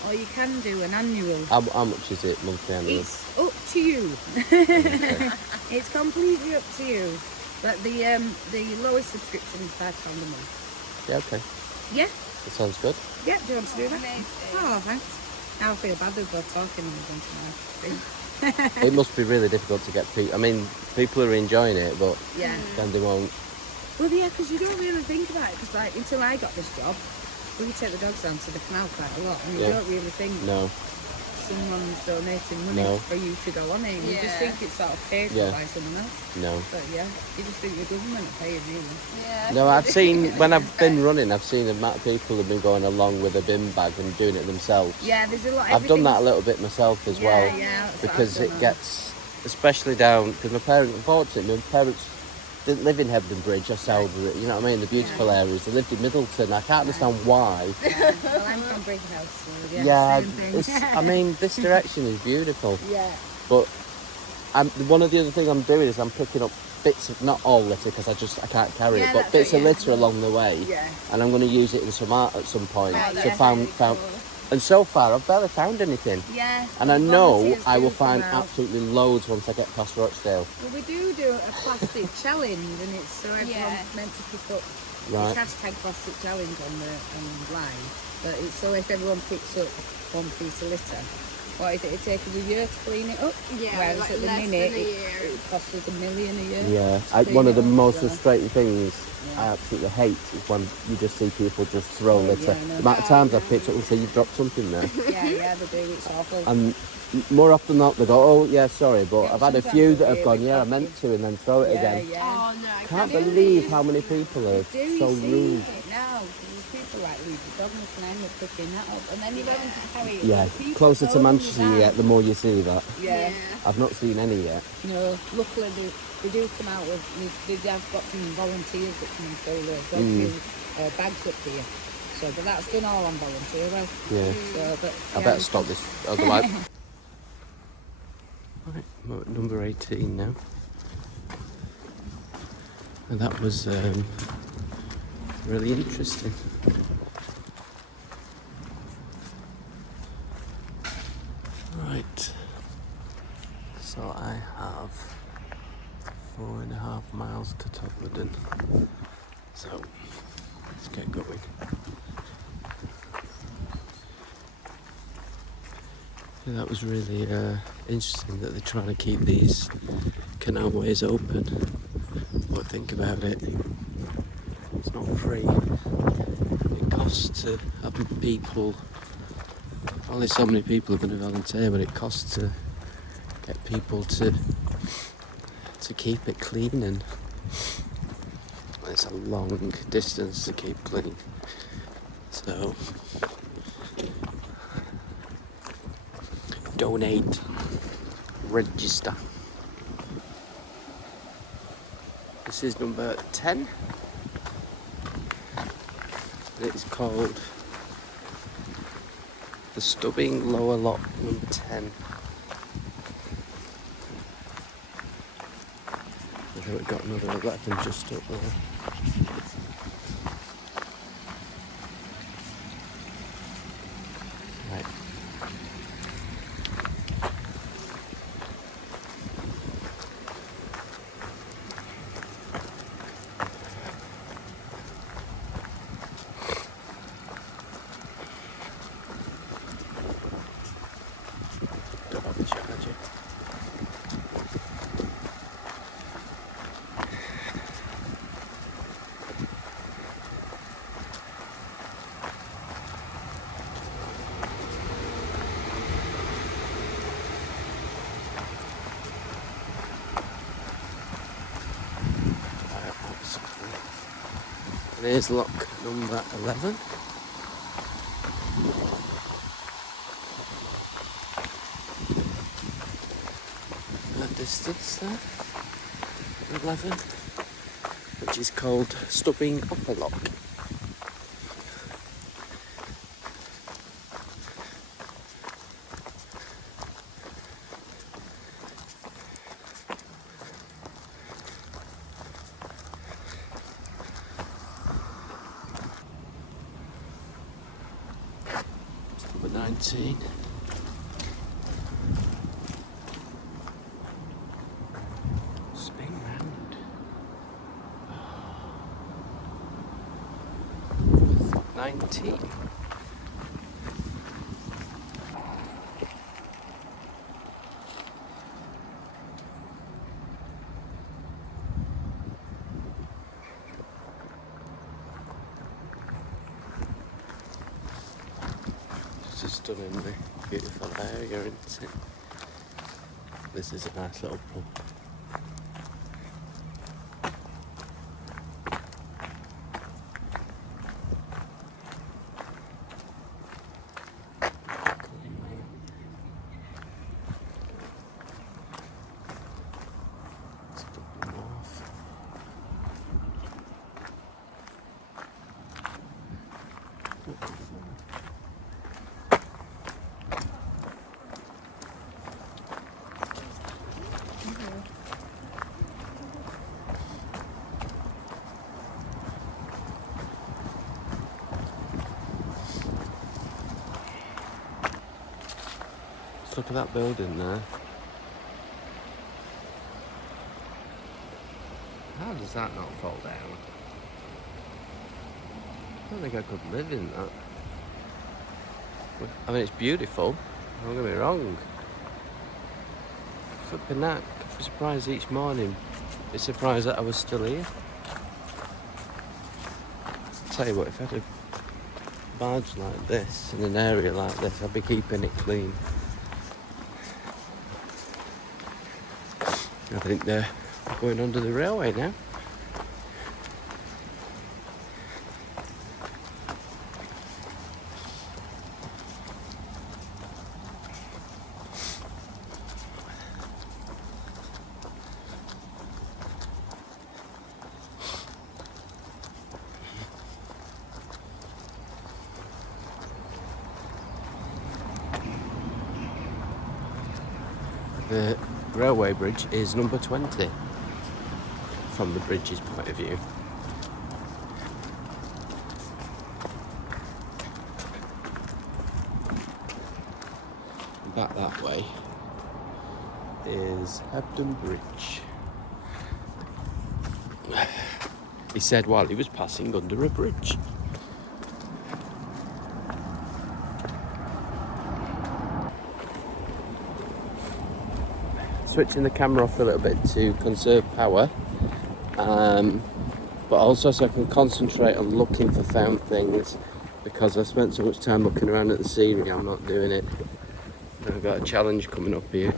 or you can do an annual. how much is it monthly annually? It's up to you. It's completely up to you. But the lowest subscription is £5 a month. Yeah, okay. Yeah? That sounds good. Yeah, do you want to do that? Oh, thanks. Now I feel bad that we're talking and we're going to my thing. It must be really difficult to get people. I mean, people are enjoying it, but Yeah. then they won't. Well, yeah, because you don't really think about it, because like, until I got this job, we take the dogs down to the canal quite a lot, and you don't really think No. someone's donating money No. for you to go on it. You just think it's sort of paid for Yeah. by someone else. No. But yeah, you just think the government are paying you. Yeah. No, I've seen, when I've been running, I've seen the amount of people who've been going along with a bin bag and doing it themselves. Yeah, there's a lot. I've done that a little bit myself as well. Yeah, that's what Because I've it done. gets, especially down, because unfortunately, my parents didn't live in Hebden Bridge or Sowerby, you know what I mean, the beautiful areas. They lived in Middleton. I can't understand why. Yeah, well, I'm from Brighouse, so Yeah, same thing. I mean, this direction is beautiful. Yeah. But one of the other things I'm doing is I'm picking up bits of, not all litter because I can't carry it, but that's bits right, of litter along the way. Yeah. And I'm going to use it in some art at some point. Oh, so that's found, and so far I've barely found anything. Yeah. And I know volunteers I will do find come out. absolutely loads once I get past Rochdale. Well, we do a plastic challenge, and it's so everyone's meant to pick up. Right. It's hashtag plastic challenge on the line, but it's so if everyone picks up one piece of litter, what is it? It takes us a year to clean it up. Yeah, Whereas like at the less minute, than a year. it costs us $1 million a year. Yeah, to clean one of it the up, most so- frustrating things I absolutely hate is when you just see people just throw litter. yeah, I know. The amount of times I've picked up and say, you've dropped something there. Yeah, they do. It's awful. And more often than not, they go, oh, yeah, sorry, but Yeah, I've had a sometimes few they're that have gone, really yeah, I cocky. meant to, and then throw it again. Yeah. Oh no, I Can't do believe this. how many people are Do you so see rude. it now? There's people like leave the dog and can end up picking that up. And then you're having to carry it. Yeah, People closer to throwing Manchester you it get, down. the more you see that. Yeah. I've not seen any yet. No, luckily they do come out with, they have got some volunteers that come and fill the dog bags up here. So, but that's done all on volunteer. Yeah. So, but, I yeah, better stop this, otherwise... Right, we're at number 18 now. And that was really interesting. Right. So I have 4.5 miles to Todmorden. So let's get going. Yeah, that was really interesting that they're trying to keep these canalways open. But think about it, it's not free. It costs to have people, only so many people are going to volunteer, but it costs to get people to keep it clean, and it's a long distance to keep clean. So donate, register. This is number 10. It is called the Stubbing Lower Lock number 10. I think we've got another 11 just up there. Right. Don't have the charger. And here's lock number 11. That distance there, 11, which is called Stubbing Upper Lock. Number 19. Spin round. 19. It's a stunningly beautiful area, isn't it? This is a nice little pub. It's up north. Look at that building there. How does that not fall down? I don't think I could live in that. I mean, it's beautiful, Don't get me wrong. Flipping that. I'm surprised each morning. Be surprised that I was still here. Tell you what, if I had a barge like this in an area like this, I'd be keeping it clean. I think they're going under the railway now. The railway bridge is number 20 from the bridge's point of view. Back that way is Hebden Bridge. He said while he was passing under a bridge. Switching the camera off a little bit to conserve power, but also so I can concentrate on looking for found things, because I spent so much time looking around at the scenery. I'm not doing it. And I've got a challenge coming up here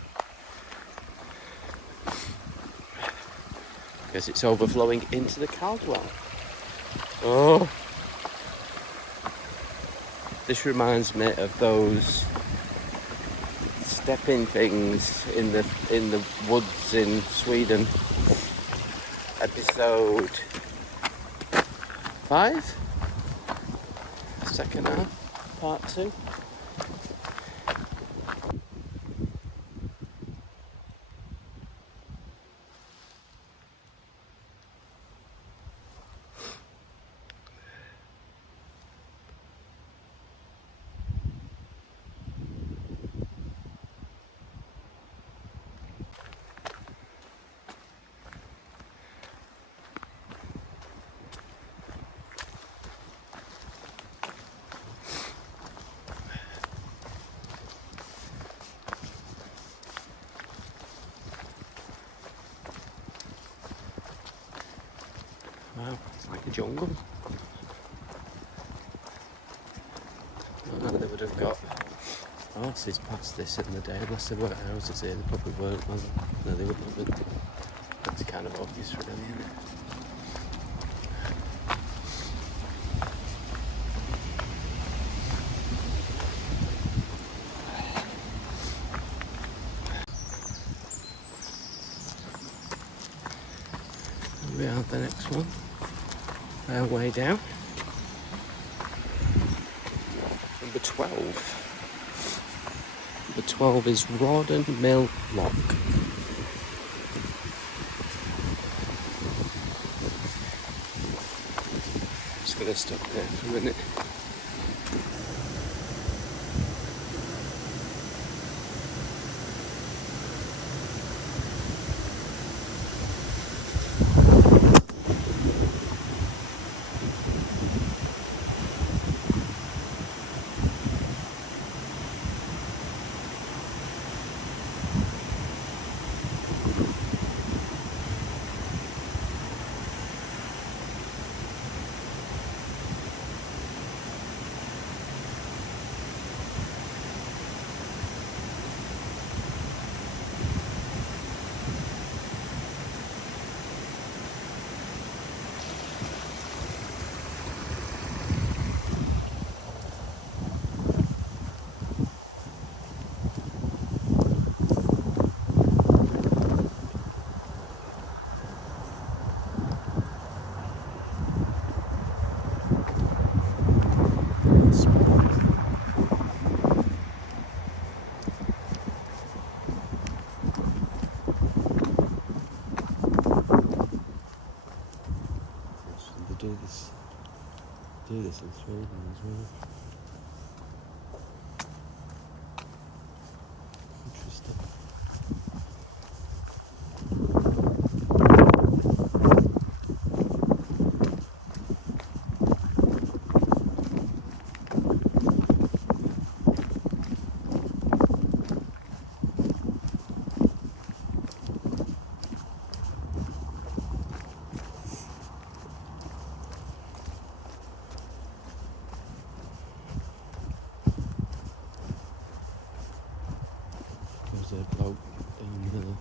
because it's overflowing into the Caldwell. Oh, this reminds me of those stepping things in the woods in Sweden. Episode 5, second half, part 2. Wow, it's like a jungle. They would have got horses past this in the day, unless there were houses here. They probably weren't. Well, no, they wouldn't have been. That's kind of obvious, really, isn't it? We are the next one. Way down. Number 12. Number 12 is Rawdon Mill Lock. Just gonna stop there for a minute. Do this in Sweden as well. Interesting. There's a bloke down there.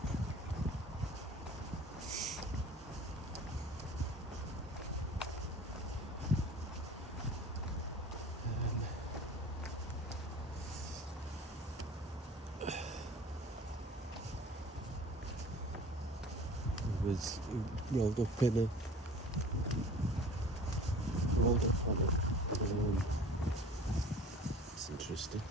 Was rolled up on it. It's interesting.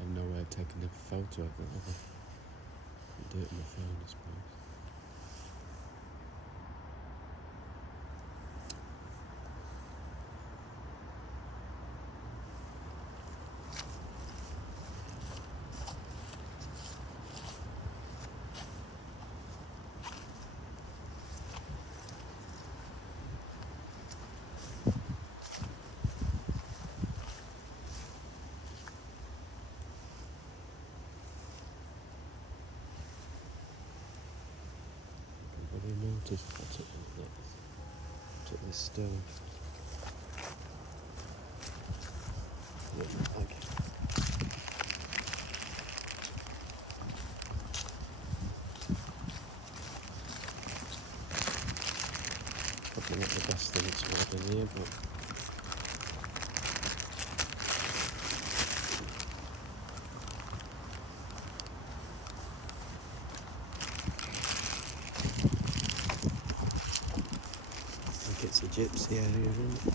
I've no way of taking a photo of it, have I? I'll do it on my phone, I suppose. Just took this stone. Okay. Probably not the best thing to have in here, but it's a gypsy area, isn't it?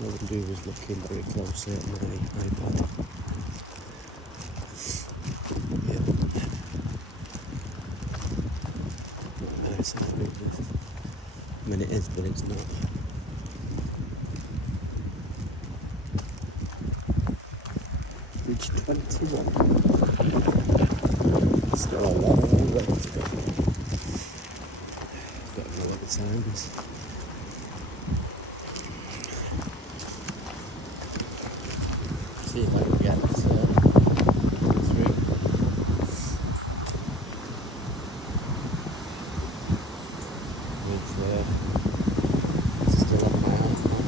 All I can do is looking very closely at my iPad. Yeah. Nice, I mean it is, but it's not. Bridge 21. Still a long way to go. Don't know what the time is. See if I can get through. With still on my iPhone.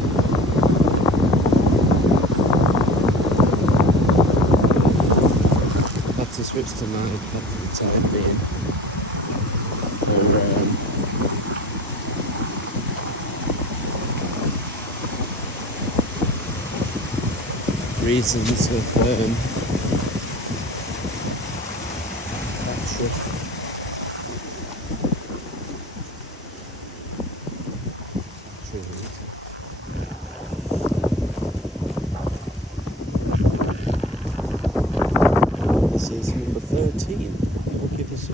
I have to switch to my iPad for the time being. Reasons of battery. This is number 13. That will give us a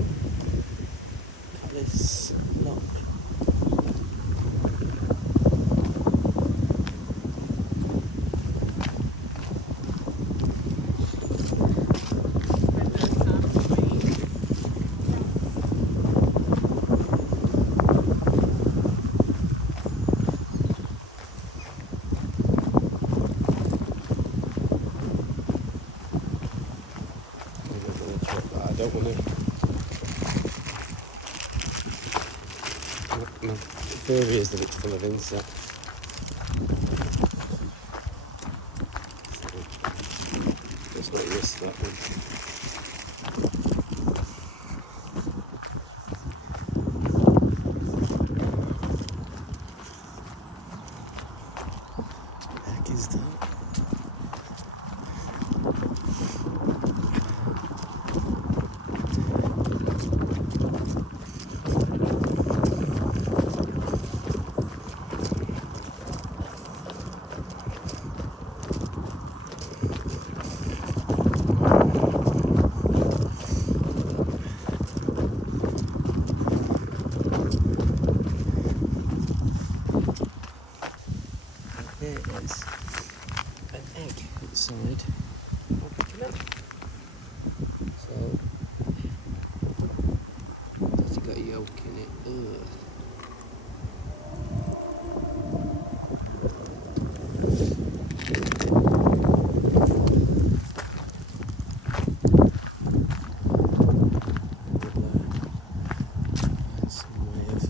Canals lock. I don't want to. My theory is that it's full of insects. Let's not risk that one. Heck is that? There is an egg inside of the canal. So, it's got a yolk in it. Ugh. Find some way of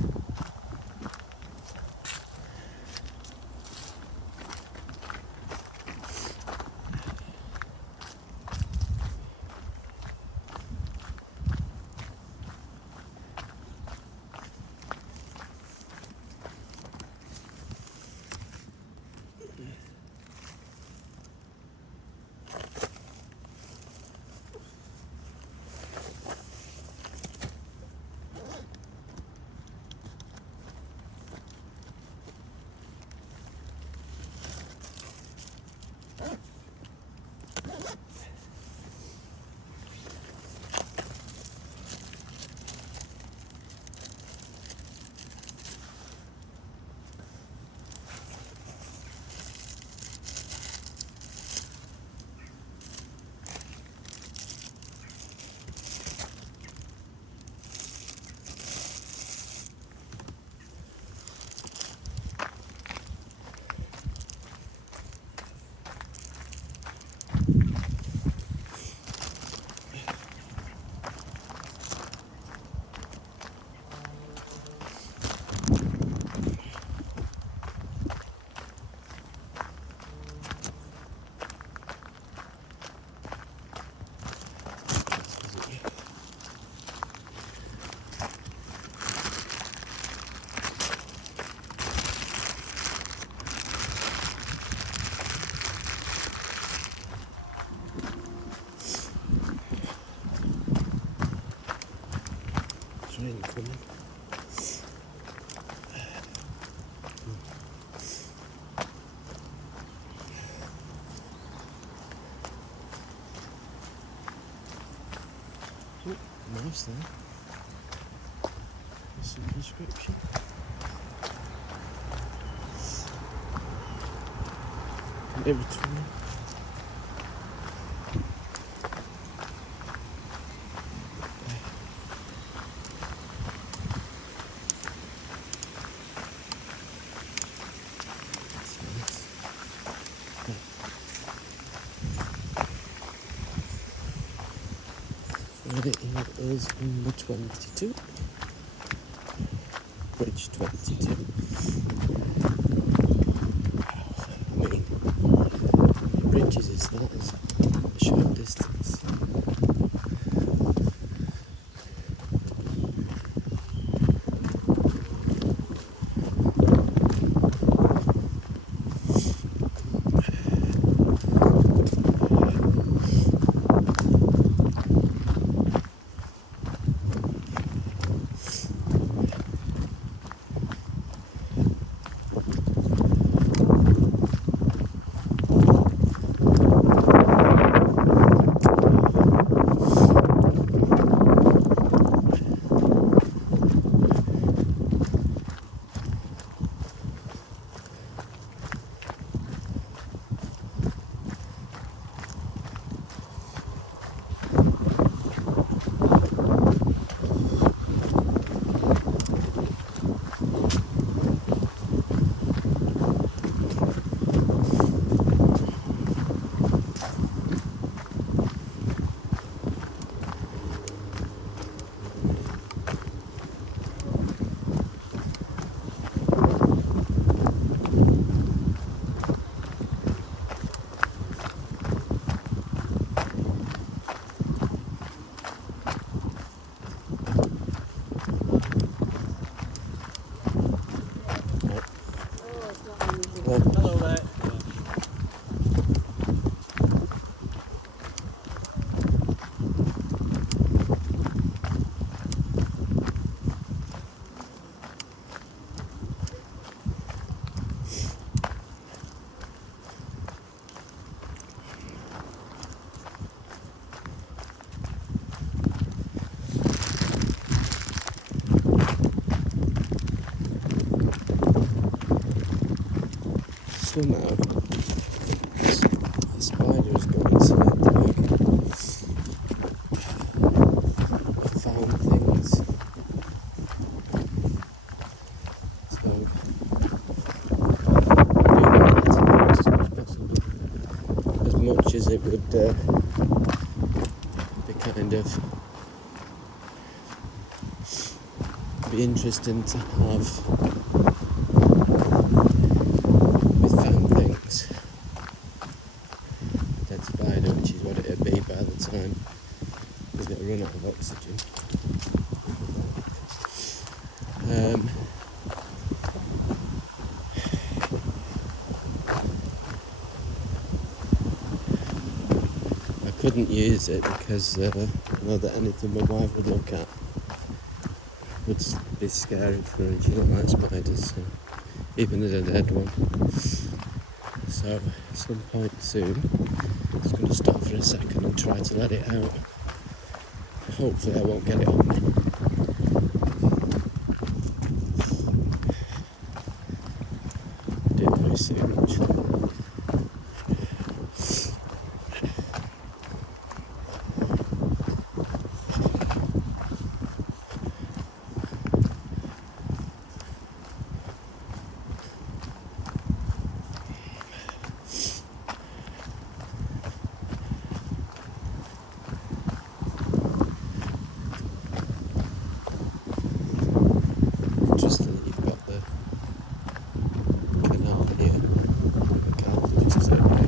across there. There's some description. In between. Here is number 22, bridge 22. I mean, bridges is that is a short distance. Hello there. Somehow, the spider is going to like found things. So, as much as it would be kind of be interesting to have. Dead spider, which is what it'll be by the time he's going to run out of oxygen. I couldn't use it because I know that anything my wife would look at would be scary for her, and she doesn't like spiders, so even as a dead one. So at some point soon, I'm just going to stop for a second and try to let it out. Hopefully I won't get it on me. I'll do it very soon actually. Interesting that you've got the canal here, the canal just out there.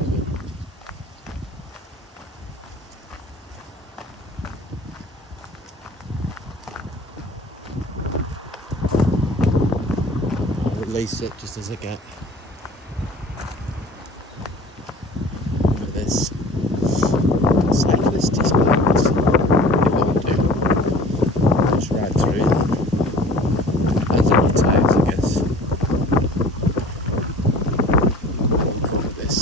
I'll release it just as I get over this cyclist displacement. It won't do. Just right through. Depends on your tyres, I guess. Won't cover this.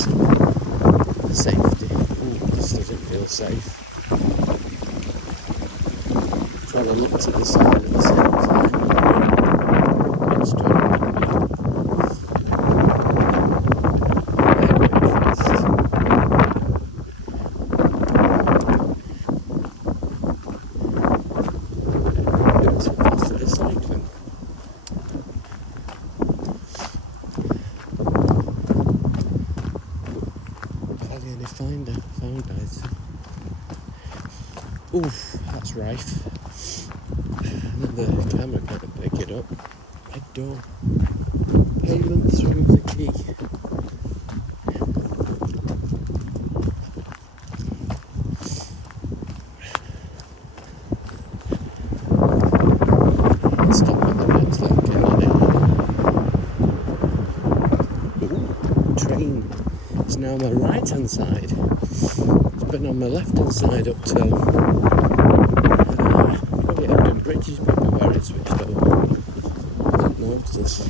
Safety. Ooh, this doesn't feel safe. Try to the side at the same time. It's trying to be found eyes. Oof, that's rife. The camera can't pick it up. Red door. Payment through the key. Stop at the red's looking at it. Ooh, train. It's now on my right hand side. It's been on my left hand side up till probably Hebden Bridge is probably where it switched over. I didn't notice.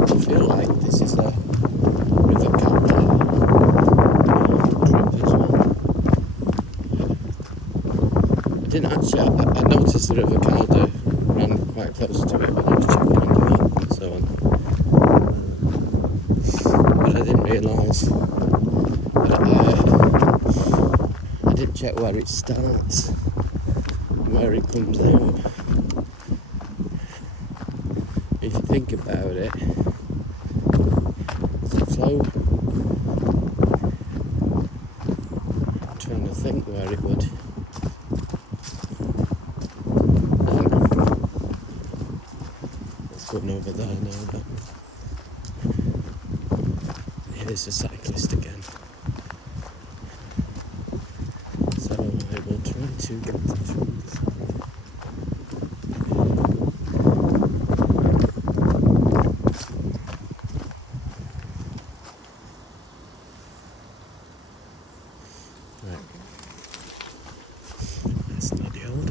I feel like this is a river Calder trip as well. I didn't actually, I noticed the river Calder ran quite close to it when I was checking on the map and so on. But I didn't realise that I didn't check where it starts and where it comes out. If you think about it, the flow, I'm trying to think where it would. It's going over there now, but here's the cyclist again. So I will try to get through this. That's not the old.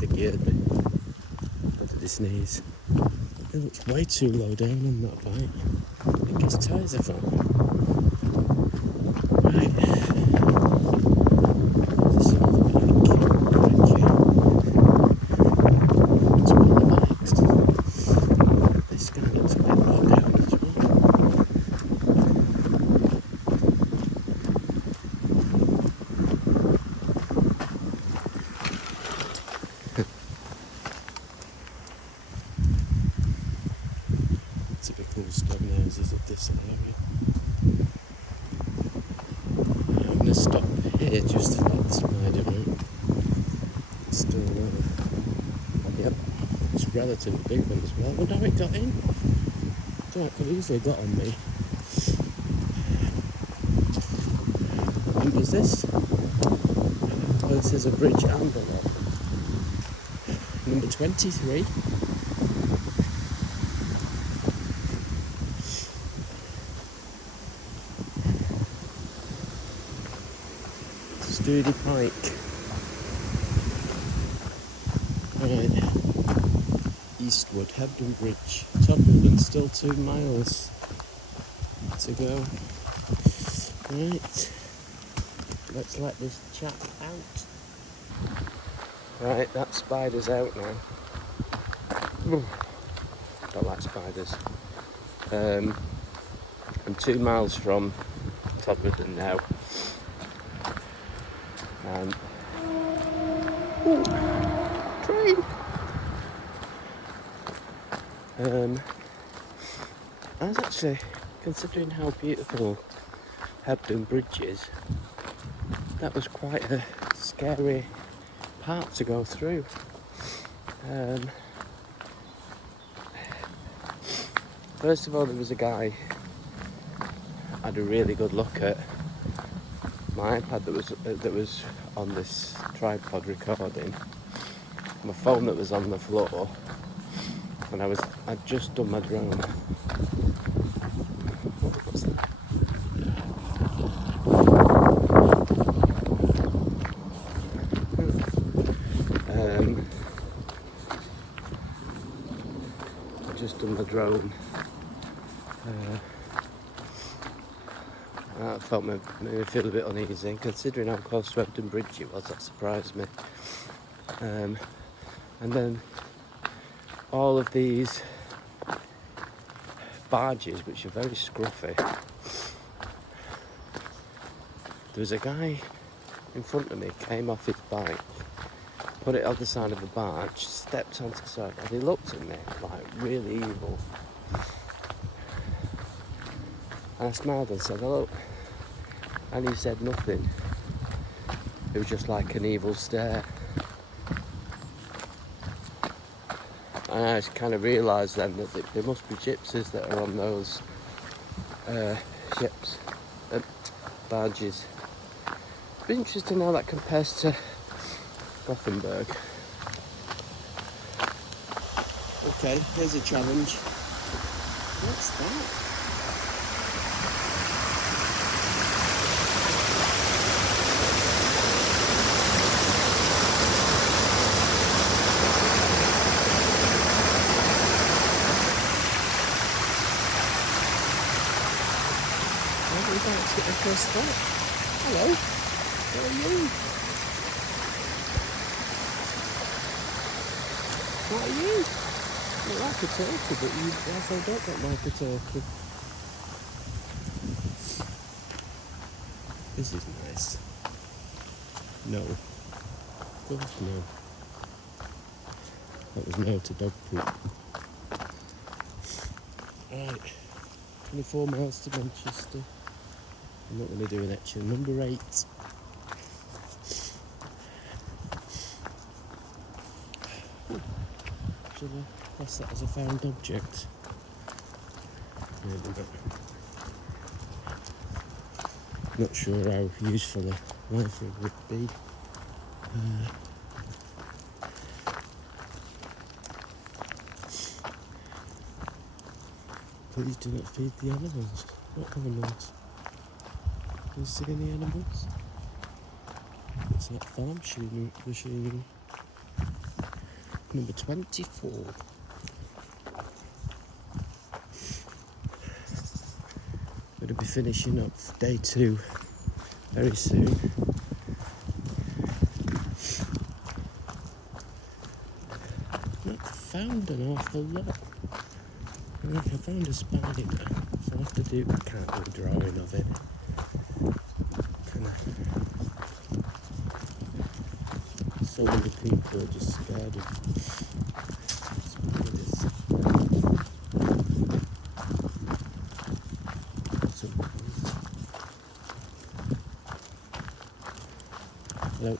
They geared me. What did he sneeze? It looks way too low down on that bike. I think his tyres are flat. Right. This is the bike. It's one of the bikes. This guy looks a bit low down as well. Typical stone houses of this area. I'm going to stop here just to let the spider out. It's still there. Yep, it's a relatively big one as well. I wonder how it got in. So it could easily got on me. What number is this? Well, it says a bridge envelope. Number 23. Sturdy pike. Right. Eastward, Hebden Bridge. Todmorden, still 2 miles to go. Right. Let's let this chap out. Right, that spider's out now. Don't like spiders. I'm 2 miles from Todmorden now. And train. I was actually considering how beautiful Hebden Bridge is. That was quite a scary part to go through. First of all, there was a guy I had a really good look at my iPad that was on this tripod recording, my phone that was on the floor, and I'd just done my drone. What's that? on my drone. That made me feel a bit uneasy, considering how close to Hebden Bridge it was. That surprised me. And then all of these barges, which are very scruffy. There was a guy in front of me, came off his bike, put it on the side of the barge, stepped onto the side, and he looked at me like really evil. And I smiled and said hello, and he said nothing. It was just like an evil stare. And I just kind of realised then that there must be gypsies that are on those ships, barges. It'd be interesting how that compares to Gothenburg. Okay, here's a challenge. What's that? We're about to get across that. Hello, how are you? What are you? You look like a turkey, but you also don't look like a turkey. This is nice. No. Of course no. That was no to dog poop. Right. 24 miles to Manchester. I'm not going to do an extra. Number 8. Should I class that as a found object? Maybe not. Not sure how useful a rifle would be. Please do not feed the animals. What animals? Can you see any animals? It's like farm machinery. Number 24. Going to be finishing up day 2 very soon. I've found an awful lot. I found a spider, so I have to do. I can't do a drawing of it. So many people are just scared of spiders. Hello.